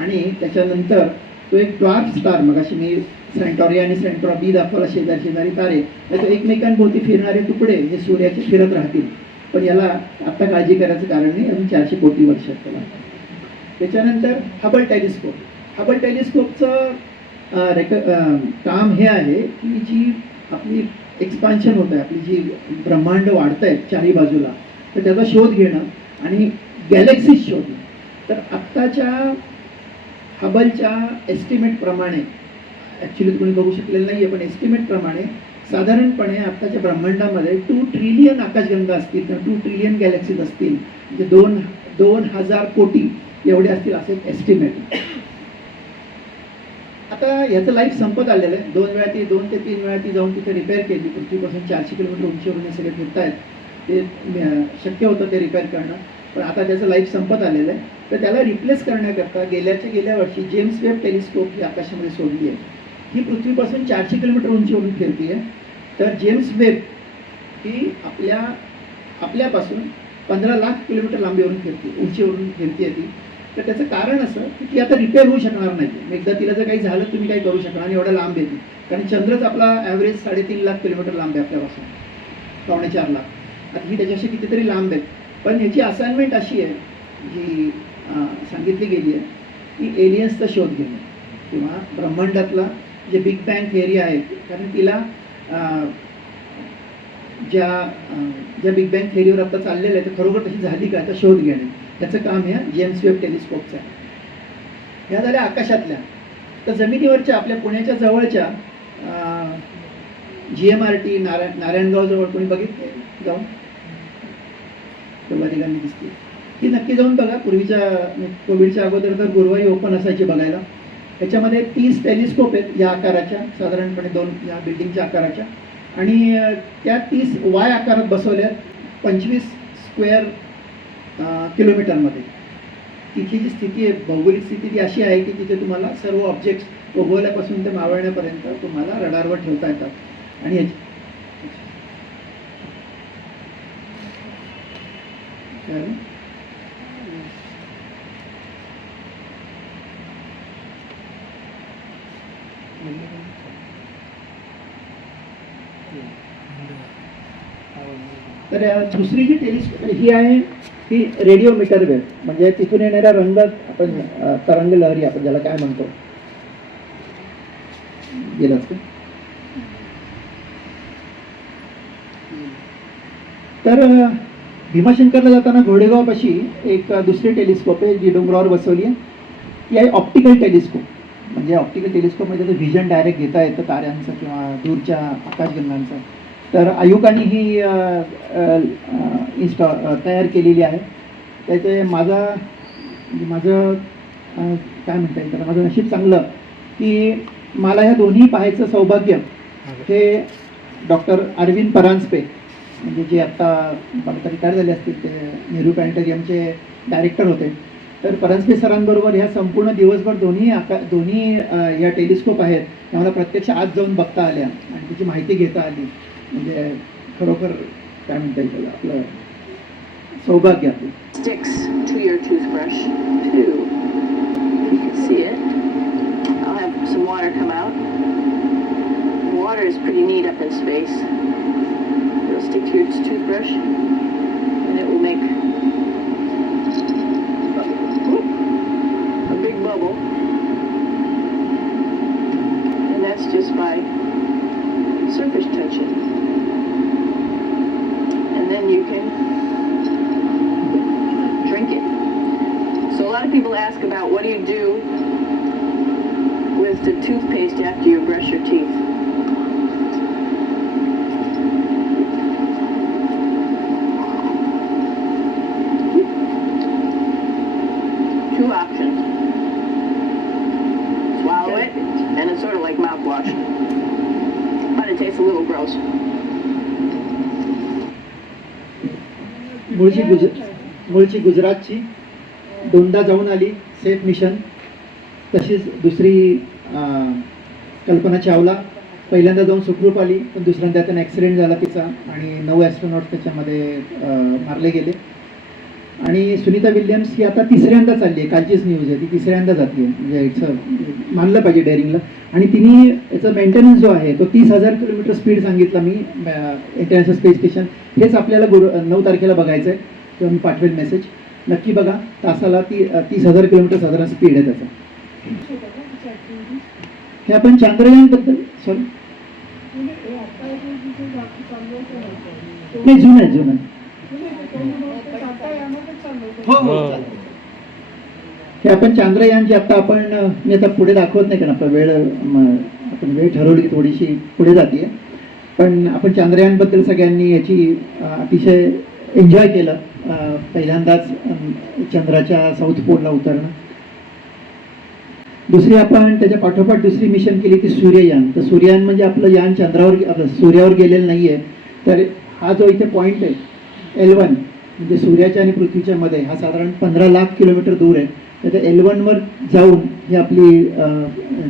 आणि त्याच्यानंतर तो एक ड्वार्फ स्टार, मग अशी मी सेंटॉरी आणि सेंट्रॉ बी दाखवला शेजारी शेजारी तारे, तर एकमेकांभोवती फिरणारे तुकडे हे सूर्याचे फिरत राहतील. पण याला आत्ता काळजी करायचं कारण नाही, अजून 400 कोटी वर्ष त्याला. त्याच्यानंतर हबल टेलिस्कोप. हबल टेलिस्कोपचं काम हे आहे की जी आपली एक्सपान्शन होत आहे, आपली जी ब्रह्मांड वाढत आहेत चारी बाजूला, तर त्याचा शोध घेणं आणि गॅलेक्सीज शोधणं. तर आत्ताच्या हबलच्या एस्टिमेटप्रमाणे, ॲक्च्युली तुम्ही बघू शकलेलं नाही आहे, पण एस्टिमेटप्रमाणे साधारणपणे आत्ताच्या ब्रह्मांडामध्ये 2 ट्रिलियन आकाशगंगा असतील किंवा 2 ट्रिलियन गॅलेक्सीज असतील, म्हणजे 2,000 कोटी एवढे असतील असं एक एस्टिमेट. आता ह्याचं लाईफ संपत आलेलं आहे. 2 ते 3 वेळा ती जाऊन तिथे रिपेअर केली. पृथ्वीपासून 400 किलोमीटर उंचीवरून हे सगळे फिरतायत, ते शक्य होतं ते रिपेअर करणं, पण आता त्याचं लाईफ संपत आलेलं आहे. तर त्याला रिप्लेस करण्याकरता गेल्या वर्षी जेम्स वेब टेलिस्कोप ही आकाशामध्ये सोडली आहे. ही पृथ्वीपासून 400 किलोमीटर उंचीवरून फिरते आहे. तर जेम्स वेब ही आपल्यापासून 15 लाख किलोमीटर लांबीवरून फिरते, उंचीवरून फिरते ती. तर त्याचं कारण असं की ती आता रिपेअर होऊ शकणार नाही. एकदा तिला जर काही झालं तुम्ही काही करू शकणार आणि एवढा लांब येते, कारण चंद्रच आपला ॲव्हरेज 3.5 लाख किलोमीटर लांब आहे आपल्यापासून, 4.25 लाख. आता ही त्याच्याशी कितीतरी लांब आहे. पण ह्याची असाइनमेंट अशी आहे जी सांगितली गेली आहे की एलियन्सचा शोध घेणं किंवा ब्रह्मांडातला जे बिग बँग थिअरी आहे, कारण तिला ज्या बिग बँग थिअरीवर आता चाललेलं आहे तर खरोखर तशी झाली का याचा शोध घेणे, त्याचं काम ह्या जेम्स वेब टेलिस्कोपचं आहे. ह्या झाल्या आकाशातल्या. तर जमिनीवरच्या आपल्या पुण्याच्या जवळच्या GMRT नारायणगाव जवळ कोणी बघितले जाऊन? ठिकाणी दिसते. ही नक्की जाऊन बघा. कोविडच्या अगोदर तर गुरुवारी ओपन असायची बघायला. याच्यामध्ये 30 टेलिस्कोप आहेत या आकाराच्या, साधारणपणे 2 या बिल्डिंगच्या आकाराच्या, आणि त्या 30 वाय आकारात बसवल्यात 25 स्क्वेअर किलोमीटरमध्ये. तिथली जी स्थिती आहे, भौगोलिक स्थिती ती अशी आहे की तिथे तुम्हाला सर्व ऑब्जेक्ट्स उगवल्यापासून ते मावळण्यापर्यंत तुम्हाला रडारवर ठेवता येतात. आणि तर दुसरी जी टेलिस्कोप ही आहे ती रेडिओमीटर वेव्ह, म्हणजे तिथून येणाऱ्या रंगात आपण तरंग लहरी आपण ज्याला काय म्हणतो, गेलाच का? तर भीमाशंकरला जाताना घोडेगावपाशी एक दुसरी टेलिस्कोप आहे जी डोंगरावर बसवली आहे. ती आहे ऑप्टिकल टेलिस्कोप. म्हणजे ऑप्टिकल टेलिस्कोपमध्ये त्याचं व्हिजन डायरेक्ट घेता येतं ताऱ्यांचं किंवा दूरच्या आकाशगंगांचं. तर आयुकाने ही तयार केलेली आहे. त्याचे माझं काय म्हणता येईल तर माझं नशीब चांगलं की मला ह्या दोन्ही पाहायचं सौभाग्य हे डॉक्टर अरविंद परांजपे, म्हणजे जे आत्ता रिटायर झाले असतील, ते नेहरू प्लॅनेटरियमचे डायरेक्टर होते. तर परांजपे सरांबरोबर ह्या संपूर्ण दिवसभर दोन्ही या टेलिस्कोप आहेत त्या मला प्रत्यक्ष आज जाऊन बघता आल्या आणि त्याची माहिती घेता आली. म्हणजे खरोखर काय म्हणता येईल त्याला, आपलं सौभाग्य आपलं. Sticks to your toothbrush too. You can see it. I'll have some water come out. Water is pretty neat up in space. It'll stick to your toothbrush and it will make touch it. And then you can drink it. So a lot of people ask about what do you do with the toothpaste after you brush your teeth. Two options. Swallow it, and it's sort of like mouthwash. But it tastes a little gross. मूळची गुजरातची, दोनदा जाऊन आली, safe mission. तशीच दुसरी कल्पना चावला, पहिल्यांदा जाऊन सुखरूप आली, पण दुसऱ्यांदा त्यांना ॲक्सिडेंट झाला तिचा आणि 9 ॲस्ट्रॉनॉट त्याच्यामध्ये मारले गेले. आणि सुनीता विल्यम्स ही आता तिसऱ्यांदा चालली आहे, कालचीच न्यूज आहे, ती तिसऱ्यांदा जाते आहे, म्हणजे इट्स मानलं पाहिजे डेअरिंगला. आणि तिने याचा मेंटेनन्स जो आहे तो 30,000 किलोमीटर स्पीड सांगितला मी, इंटरनॅशनल स्पेस स्टेशन. हेच आपल्याला 9 तारखेला बघायचं आहे, किंवा मी पाठवेल मेसेज, नक्की बघा. तासाला 30,000 किलोमीटर साधारण स्पीड आहे त्याचा. हे आपण चांद्रयानबद्दल सॉरी नाही, जुनं आहे, जुनं आहे. हो हो चालेल. हे आपण चांद्रयान जे आता आपण, मी आता पुढे दाखवत नाही, कारण आपला वेळ आपण वेळ ठरवली की थोडीशी पुढे जाते, पण आपण चांद्रयानबद्दल सगळ्यांनी याची अतिशय एन्जॉय केलं. पहिल्यांदाच चंद्राच्या साऊथ पोलला उतरणं. दुसरी आपण त्याच्या पाठोपाठ दुसरी मिशन केली ती सूर्ययान. तर सूर्ययान म्हणजे आपलं यान चंद्रावर, आपलं सूर्यावर गेलेलं नाही आहे. तर हा जो इथे पॉईंट आहे L1, म्हणजे सूर्याच्या आणि पृथ्वीच्या मध्ये, हा साधारण 15 लाख किलोमीटर दूर आहे. तर त्या L1वर जाऊन ही आपली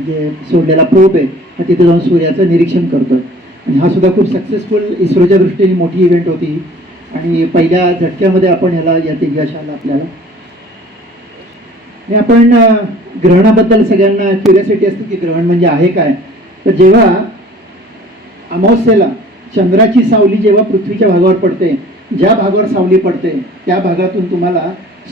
जे सोडलेला प्रोब आहे हा तिथे जाऊन सूर्याचं निरीक्षण करतो. आणि हा सुद्धा खूप सक्सेसफुल इस्रोच्या दृष्टीने मोठी इव्हेंट होती. आणि पहिल्या झटक्यामध्ये आपण ह्याला यात यश आलं आपल्याला. आणि आपण ग्रहणाबद्दल सगळ्यांना क्युरियोसिटी असते की ग्रहण म्हणजे आहे काय. तर जेव्हा अमावस्येला चंद्राची सावली जेव्हा पृथ्वीच्या भागावर पडते, ज्या भागावर सावली पडते त्या भागातून तुम्हाला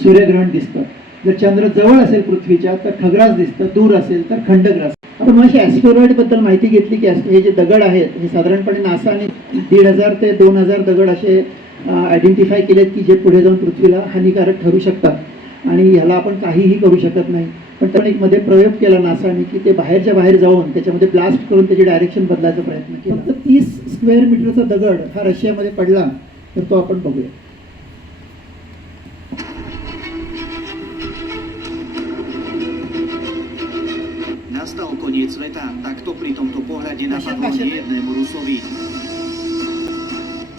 सूर्यग्रहण दिसतं. जर चंद्र जवळ असेल पृथ्वीच्या तर खग्रास दिसतं, दूर असेल तर खंडग्रास. आपण मग ॲस्टेरॉइडबद्दल माहिती घेतली की हे जे दगड आहेत हे साधारणपणे नासाने 1,500 ते 2,000 दगड असे आयडेंटिफाय केलेत की जे पुढे जाऊन पृथ्वीला हानिकारक ठरू शकतात. आणि ह्याला आपण काहीही करू शकत नाही. पण मध्ये प्रयोग केला नासाने की ते बाहेरच्या बाहेर जाऊन त्याच्यामध्ये ब्लास्ट करून त्याची डायरेक्शन बदलायचा प्रयत्न केला. फक्त 30 स्क्वेअर मीटरचा दगड हा रशियामध्ये पडला, तर तो आपण बघूया. Nastal koniec sveta, takto pri tomto pohľade napadlo nejednému Rusovi.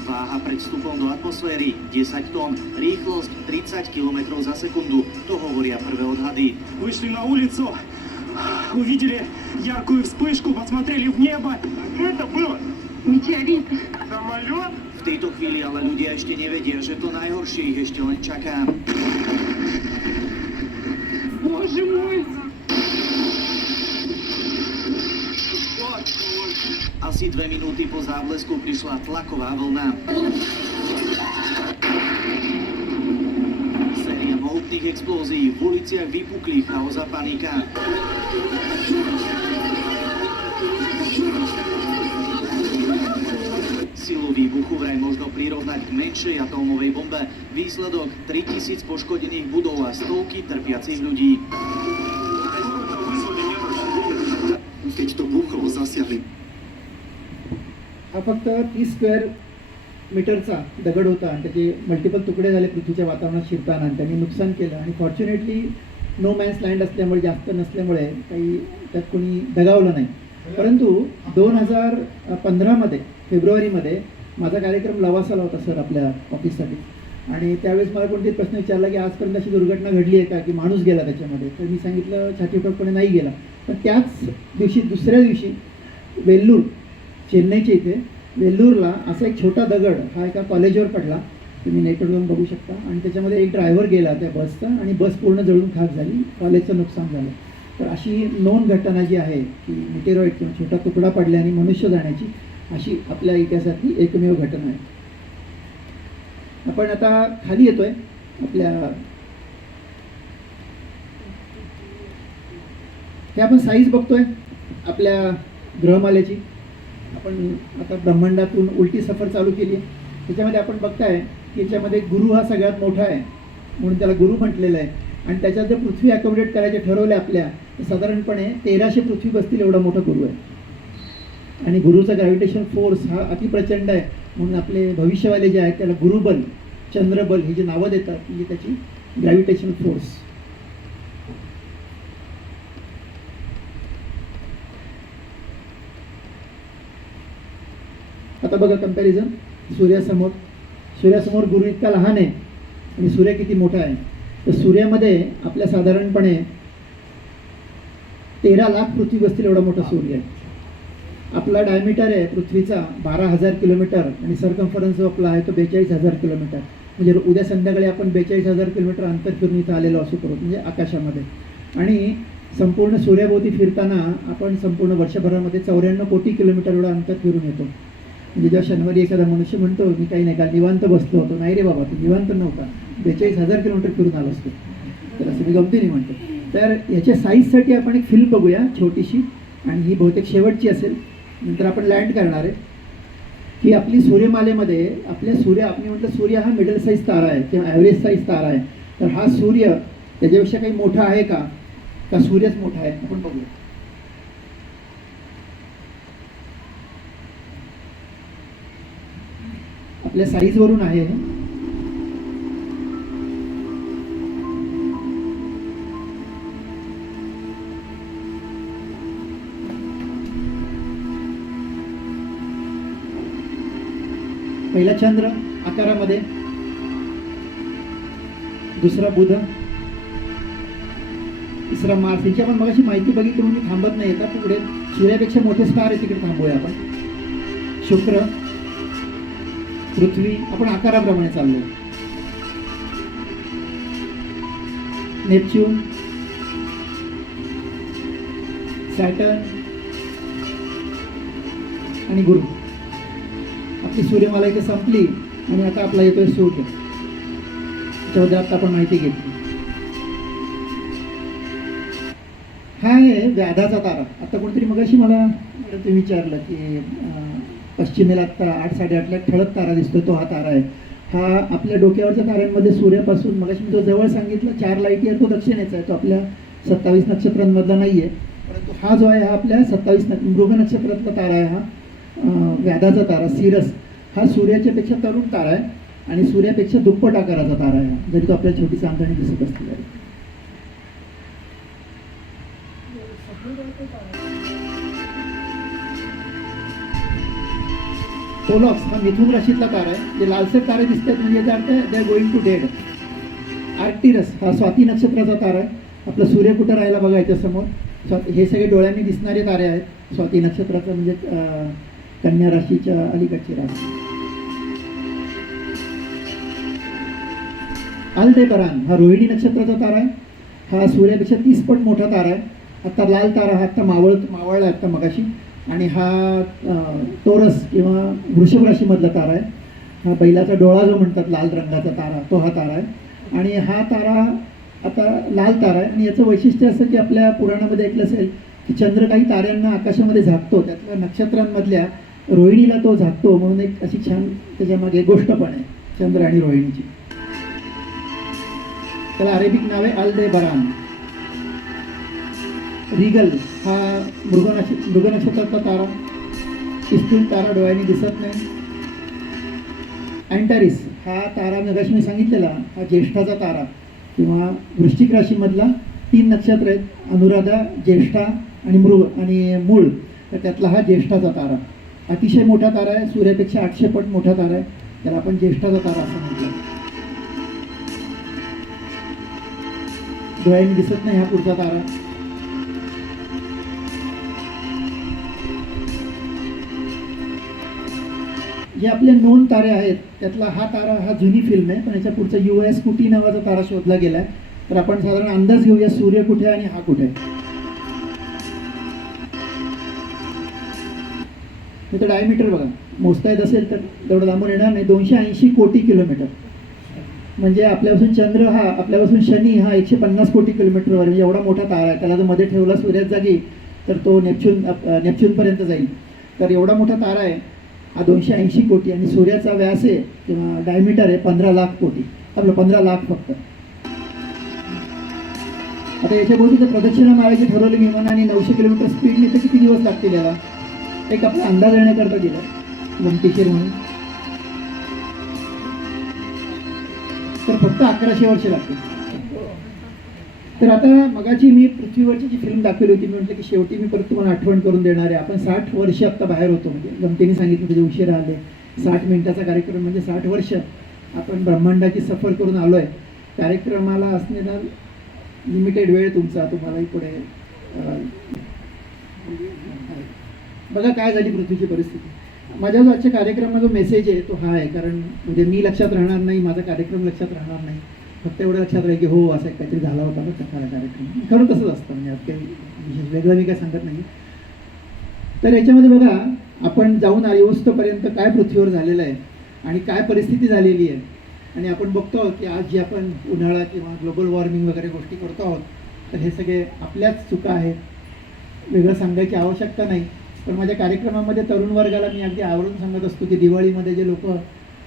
Váha pred vstupom do atmosféry 10 tón, rýchlosť 30 km za sekundu. To hovoria prvé odhady. Вышли на улицу, увидели яркую вспышку, посмотрели в небо. Что это было? Meteorit. Самолет? V tejto chvíli ale ľudia ešte nevedia, že to najhoršie ich ešte len čaká. Боже мой! Asi 2 minúty po záblesku prišla tlaková vlna. Séria mohutných explózií, v uliciach vypukli chaos a panika. Silu výbuchu vraj možno prirovnať k menšej atómovej bombe. Výsledok 3000 poškodených budov a stovky trpiacich ľudí. Keď to buchlo, zasiahli. हा फक्त 30 square मीटरचा दगड होता आणि त्याचे multiple तुकडे झाले पृथ्वीच्या वातावरणात शिरताना आणि त्यांनी नुकसान केलं. आणि फॉर्च्युनेटली नो मॅन्स लँड असल्यामुळे, जास्त नसल्यामुळे काही त्यात कोणी दगावलं नाही. परंतु 2015मध्ये फेब्रुवारीमध्ये माझा कार्यक्रम लवासाला होता सर आपल्या ऑफिससाठी. आणि त्यावेळेस मला कोणतरी प्रश्न विचारला की आजपर्यंत अशी दुर्घटना घडली आहे का की माणूस गेला त्याच्यामध्ये. तर मी सांगितलं छातीपटपणे नाही गेला. पण त्याच दिवशी, दुसऱ्या दिवशी वेल्लूर, चेन्नईच्या इथे वेल्लूरला असा एक छोटा दगड हा एका कॉलेजवर पडला. तुम्ही नेटवर जाऊन बघू शकता. आणि त्याच्यामध्ये एक ड्रायव्हर गेला त्या बसचा आणि बस पूर्ण जळून खाक झाली, कॉलेजचं नुकसान झालं. तर अशी नोन घटना जी आहे की मेटेरॉइड किंवा छोटा तुकडा पडल्याने मनुष्य जाण्याची, अशी आपल्या इतिहासातली एकमेव घटना आहे. आपण आता खाली येतोय. आपल्या हे आपण साईज बघतोय आपल्या ग्रहमालेची. आपण आता ब्रह्मांडातून उलटी सफर चालू केली आहे. त्याच्यामध्ये आपण बघताय की याच्यामध्ये गुरु हा सगळ्यात मोठा आहे म्हणून त्याला गुरु म्हटलेलं आहे. आणि त्याच्यात जर पृथ्वी अकोमोडेट करायचे ठरवले आपल्या तर साधारणपणे 1300 पृथ्वी बसतील एवढा मोठा गुरु आहे. आणि गुरुचा ग्रॅव्हिटेशन फोर्स हा अतिप्रचंड आहे म्हणून आपले भविष्यवाले जे आहेत त्याला गुरुबल, चंद्रबल ही जी नावं देतात म्हणजे त्याची ग्रॅव्हिटेशन फोर्स. आता बघा कंपॅरिझन सूर्यासमोर गुरु इतका लहान आहे आणि सूर्य किती मोठा आहे. तर सूर्यामध्ये आपल्या साधारणपणे 13 लाख पृथ्वी बसतील एवढा मोठा सूर्य आहे. आपला डायमीटर आहे पृथ्वीचा 12,000 किलोमीटर आणि सरकम्फरन्स जो आपला आहे तो 42,000 किलोमीटर. म्हणजे उद्या संध्याकाळी आपण 42,000 किलोमीटर अंतर फिरून इथं आलेलो असू करू म्हणजे आकाशामध्ये. आणि संपूर्ण सूर्याभोवती फिरताना आपण संपूर्ण वर्षभरामध्ये 94 कोटी किलोमीटर एवढं अंतर फिरून येतो. म्हणजे जेव्हा शनिवारी एखादा मनुष्य म्हणतो मी काही नाही काल निवांत बसलो होतो, नाही रे बाबा तू निवांत नव्हता, 42,000 किलोमीटर फिरून आलो असतो. तर असं मी गमतीने म्हणतो. तर याच्या साईजसाठी आपण एक फिल्म बघूया छोटीशी आणि ही बहुतेक शेवटची असेल. नंतर आपण लँड करणार आहे की आपली सूर्यमालेमध्ये आपण म्हटलं सूर्य हा मिडल साईज तारा आहे किंवा ॲव्हरेज साईज तारा आहे. तर हा सूर्य त्याच्यापेक्षा काही मोठा आहे का सूर्यच मोठा आहे आपण बघूया. आपल्या साईजवरून आहे. पहिला चंद्र आकारामध्ये, दुसरा बुध, तिसरा मार्स. यांची आपण मगाशी माहिती बघितली म्हणून मी थांबत नाही. येतात पुढे सूर्यापेक्षा मोठे स्टार आहे तिकडे थांबूया आपण. शुक्र, पृथ्वी, आपण आकाराप्रमाणे चाललो. नेपच्यून, सॅटर्न आणि गुरु. आपली सूर्यमाला इथे संपली आणि आता आपला येतोय सूर्य. त्याच्याबद्दल आता आपण माहिती घेतली. हा आहे व्याधाचा तारा. आता कोणतरी मगाशी मला ते विचारलं की पश्चिमेला आत्ता 8-8:30 ठळक तारा दिसतो तो हा तारा आहे. हा आपल्या डोक्यावरच्या ताऱ्यांमध्ये सूर्यापासून मगाशी मी तो जवळ सांगितलं 4 लाईट इयर तो दक्षिणेचा आहे. तो आपल्या 27 नक्षत्रांमधला नाही आहे. परंतु हा जो आहे हा आपल्या 27 मृग नक्षत्रातला तारा आहे. हा व्याधाचा तारा सिरस हा सूर्याच्या पेक्षा तरुण तारा आहे आणि सूर्यापेक्षा दुप्पट आकाराचा तारा आहे जरी तो आपल्या छोटी चांदणी दिसत असतील. पोलॉक्स हा मिथुन राशीतला तारा आहे. जे लालसर तारे दिसतात म्हणजे याचा अर्थ they are going to dead. Arcturus हा स्वाती नक्षत्राचा तारा आहे. आपला सूर्य कुठं राहिला बघा याच्यासमोर. हे सगळे डोळ्यांनी दिसणारे तारे आहेत. स्वाती नक्षत्राचं म्हणजे कन्या राशीच्या अलीकडची राशी. अल्देबरान हा रोहिणी नक्षत्राचा तारा आहे. हा सूर्यापेक्षा 30 पट मोठा तारा आहे. आता लाल तारा हा आत्ता मावळला आत्ता मगाशी. आणि हा टोरस किंवा वृषभ राशीमधला तारा आहे. हा बैलाचा डोळा जो म्हणतात लाल रंगाचा तारा तो हा तारा आहे. आणि हा तारा आता लाल तारा आहे. आणि याचं वैशिष्ट्य असं की आपल्या पुराणामध्ये ऐकलं असेल की चंद्र काही ताऱ्यांना आकाशामध्ये झाकतो. त्यातल्या नक्षत्रांमधल्या रोहिणीला तो झाकतो म्हणून एक अशी छान त्याच्यामागे गोष्ट पण आहे चंद्र आणि रोहिणीची. त्याला अरेबिक नाव आहे अल्देबरान. रिगल हा मृग नक्षत्रातला तारा. इस्तून तारा डोळ्यांनी दिसत नाही. अँटारिस हा तारा मगाशी मी सांगितलेला हा ज्येष्ठाचा तारा किंवा वृश्चिक राशीमधला 3 नक्षत्र आहेत. अनुराधा, ज्येष्ठा आणि मृग आणि मूळ. तर त्यातला हा ज्येष्ठाचा तारा. अतिशय मोठा तारा आहे. सूर्यापेक्षा 800 पट मोठा तारा आहे. त्याला आपण ज्येष्ठाचा तारा असं म्हटलं. डोळ्यांनी दिसत नाही हा पुढचा तारा. जे आपले नोन तारे आहेत त्यातला हा तारा हा जुनी फिल्म आहे पण याच्या पुढचा US कुटी नावाचा तारा शोधला गेला आहे. तर आपण साधारण अंदाज घेऊया सूर्य कुठे आहे आणि हा कुठे आहे. तर डायमीटर बघा मोजता येत असेल तर तेवढं लांबून येणार नाही. 280 कोटी किलोमीटर. म्हणजे आपल्यापासून चंद्र हा आपल्यापासून शनी हा 150 कोटी किलोमीटरवर म्हणजे एवढा मोठा तारा आहे. त्याला जर मध्ये ठेवला सूर्यात जागी तर तो नेपच्यूनपर्यंत जाईल. तर एवढा मोठा तारा आहे हा 280 कोटी आणि सूर्याचा व्यास आहे किंवा डायमीटर आहे 15 लाख कोटी, आपलं 15 लाख फक्त. आता याच्या भोवती जर प्रदक्षिणा मारायची ठरवलं विमानाने 900 किलोमीटर स्पीडने तर किती दिवस लागतील याला? एक आपला अंदाज येण्याकरता गेला गमतीशीर म्हणून तर फक्त 1100 वर्ष लागतील. तर आता मगाची मी पृथ्वीवरची जी फिल्म दाखवली होती, मी म्हटलं की शेवटी मी परत तुम्हाला आठवण करून देणार आहे. आपण 60 वर्ष आत्ता बाहेर होतो, म्हणजे गमतीने सांगितलं म्हणजे उशिरा आले. 60 मिनिटाचा कार्यक्रम म्हणजे 60 वर्ष आपण ब्रह्मांडाची सफर करून आलो आहे. कार्यक्रमाला असलेला लिमिटेड वेळ तुम्हालाही पुढे बघा काय झाली पृथ्वीची परिस्थिती. माझ्या जो आजच्या कार्यक्रमाचा जो मेसेज आहे तो हा आहे, कारण म्हणजे मी लक्षात राहणार नाही, माझा कार्यक्रम लक्षात राहणार नाही, फक्त एवढं लक्षात राहील की हो असं काहीतरी झाला होता बघ खरा कार्यक्रम. खरं तसंच असतं, म्हणजे आता काही विशेष वेगळं मी काय सांगत नाही. तर याच्यामध्ये बघा आपण जाऊन येऊस्तोपर्यंत काय पृथ्वीवर झालेलं आहे आणि काय परिस्थिती झालेली आहे. आणि आपण बघतो की आज जे आपण उन्हाळा किंवा ग्लोबल वॉर्मिंग वगैरे गोष्टी करतो आहोत, तर हे सगळे आपल्याच चुका आहेत, वेगळं सांगायची आवश्यकता नाही. पण माझ्या कार्यक्रमामध्ये तरुण वर्गाला मी अगदी आवडून सांगत असतो की दिवाळीमध्ये जे लोक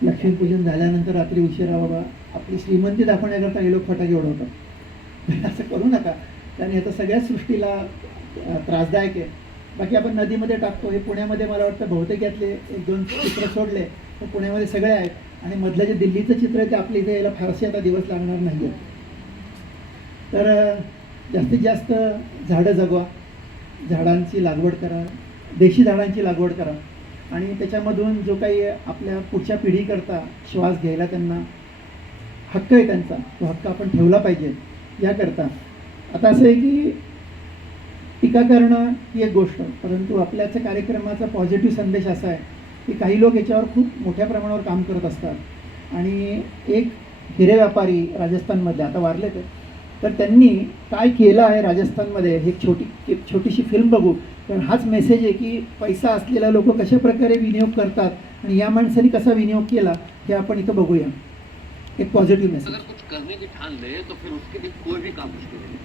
लक्ष्मीपूजन झाल्यानंतर रात्री उशिरा बाबा आपली श्रीमंती दाखवण्याकरता हे लोक फटाके उडवतात. असं करू नका, कारण याचा सगळ्याच सृष्टीला त्रासदायक आहे. बाकी आपण नदीमध्ये टाकतो, हे पुण्यामध्ये मला वाटतं बहुतेक यातले 1-2 चित्र सोडले तर पुण्यामध्ये सगळे आहेत. आणि मधलं जे दिल्लीचं चित्र आहे ते आपल्या इथे यायला फारसे आता दिवस लागणार नाही आहेत. तर जास्तीत जास्त झाडं जगवा, झाडांची लागवड करा, देशी झाडांची लागवड करा आणि त्याच्यामधून जो काही आपल्या पुढच्या पिढीकरता श्वास घ्यायला त्यांना हक्क आहे त्यांचा, तो हक्क आपण ठेवला पाहिजे याकरता. आता असं आहे की टीका करणं ही एक गोष्ट, परंतु आपल्याच्या कार्यक्रमाचा पॉझिटिव्ह संदेश असा आहे की काही लोक याच्यावर खूप मोठ्या प्रमाणावर काम करत असतात. आणि एक हिरे व्यापारी राजस्थानमधले आता वारले तर त्यांनी काय केलं आहे राजस्थानमध्ये हे छोटीशी फिल्म बघू. पण हाच मेसेज आहे की पैसा असलेला लोक कशा प्रकारे विनियोग करतात आणि या माणसाने कसा विनियोग केला हे आपण इथं बघूया. एक पॉझिटिव्ह मेसेज. अगर कुछ करने की ठान ले तो फिर उसके लिए कोई भी काम मुश्किल नहीं.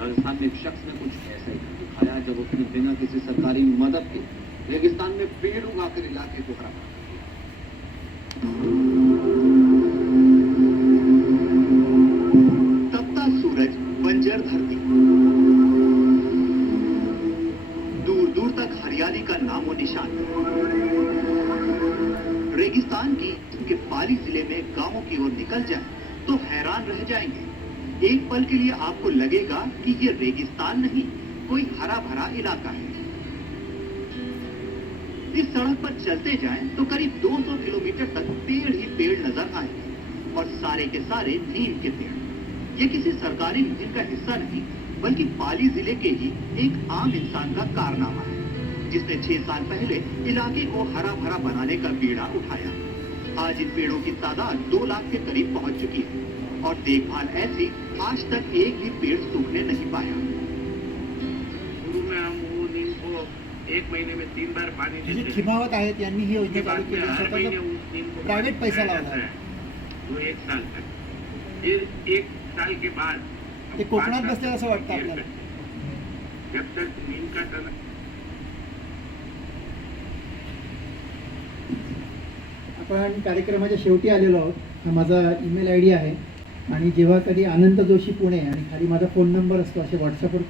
राजस्थान में एक शख्स ने कुछ ऐसा ही दिखाया जब उसने बिना किसी सरकारी मदद के रेगिस्तान में पेड़ उगाकर इलाके को हरा. तपता सूरज, बंजर धरती, दूर दूर तक हरियाली का नामो निशान. रेगिस्तान के पाली जिले में गांवों की ओर निकल जाए तो हैरान रह जाएंगे. एक पल के लिए आपको लगेगा कि ये रेगिस्तान नहीं, कोई हरा भरा इलाका है. इस सड़क पर चलते जाएं तो करीब 200 किलोमीटर तक पेड़ ही पेड़ नजर आएंगे और सारे के सारे नीम के पेड़. ये किसी सरकारी मुहिम का हिस्सा नहीं, बल्कि पाली जिले के ही एक आम इंसान का कारनामा है, जिसने 6 साल पहले इलाके को हरा भरा बनाने का बीड़ा उठाया. आज इन पेड़ों की तादाद 2 लाख के करीब पहुंच चुकी है और देखभाल ऐसी आज तक एक भी पेड़ सूखने नहीं पाया. शुरू में हम वो नीम को 1 महीने में 3 बार पानी जे देते खिमावत आहेत यांनी ही योजना चालू केली, हर महीने स्वतःचा उस नीम को प्राइवेट पानी पैसा दिया लावला जाता है. तो 1 साल तक, फिर 1 साल के बाद ते कोकणात बसलेलं असं वाटतं आपल्याला. जब तक नीम का तना आपण कार्यक्रमाच्या शेवटी आलेलो आहोत. हा माझा ईमेल ID आहे आणि जेव्हा कधी अनंत जोशी पुणे आणि खाली माझा फोन नंबर असतो असे व्हॉट्सअपवर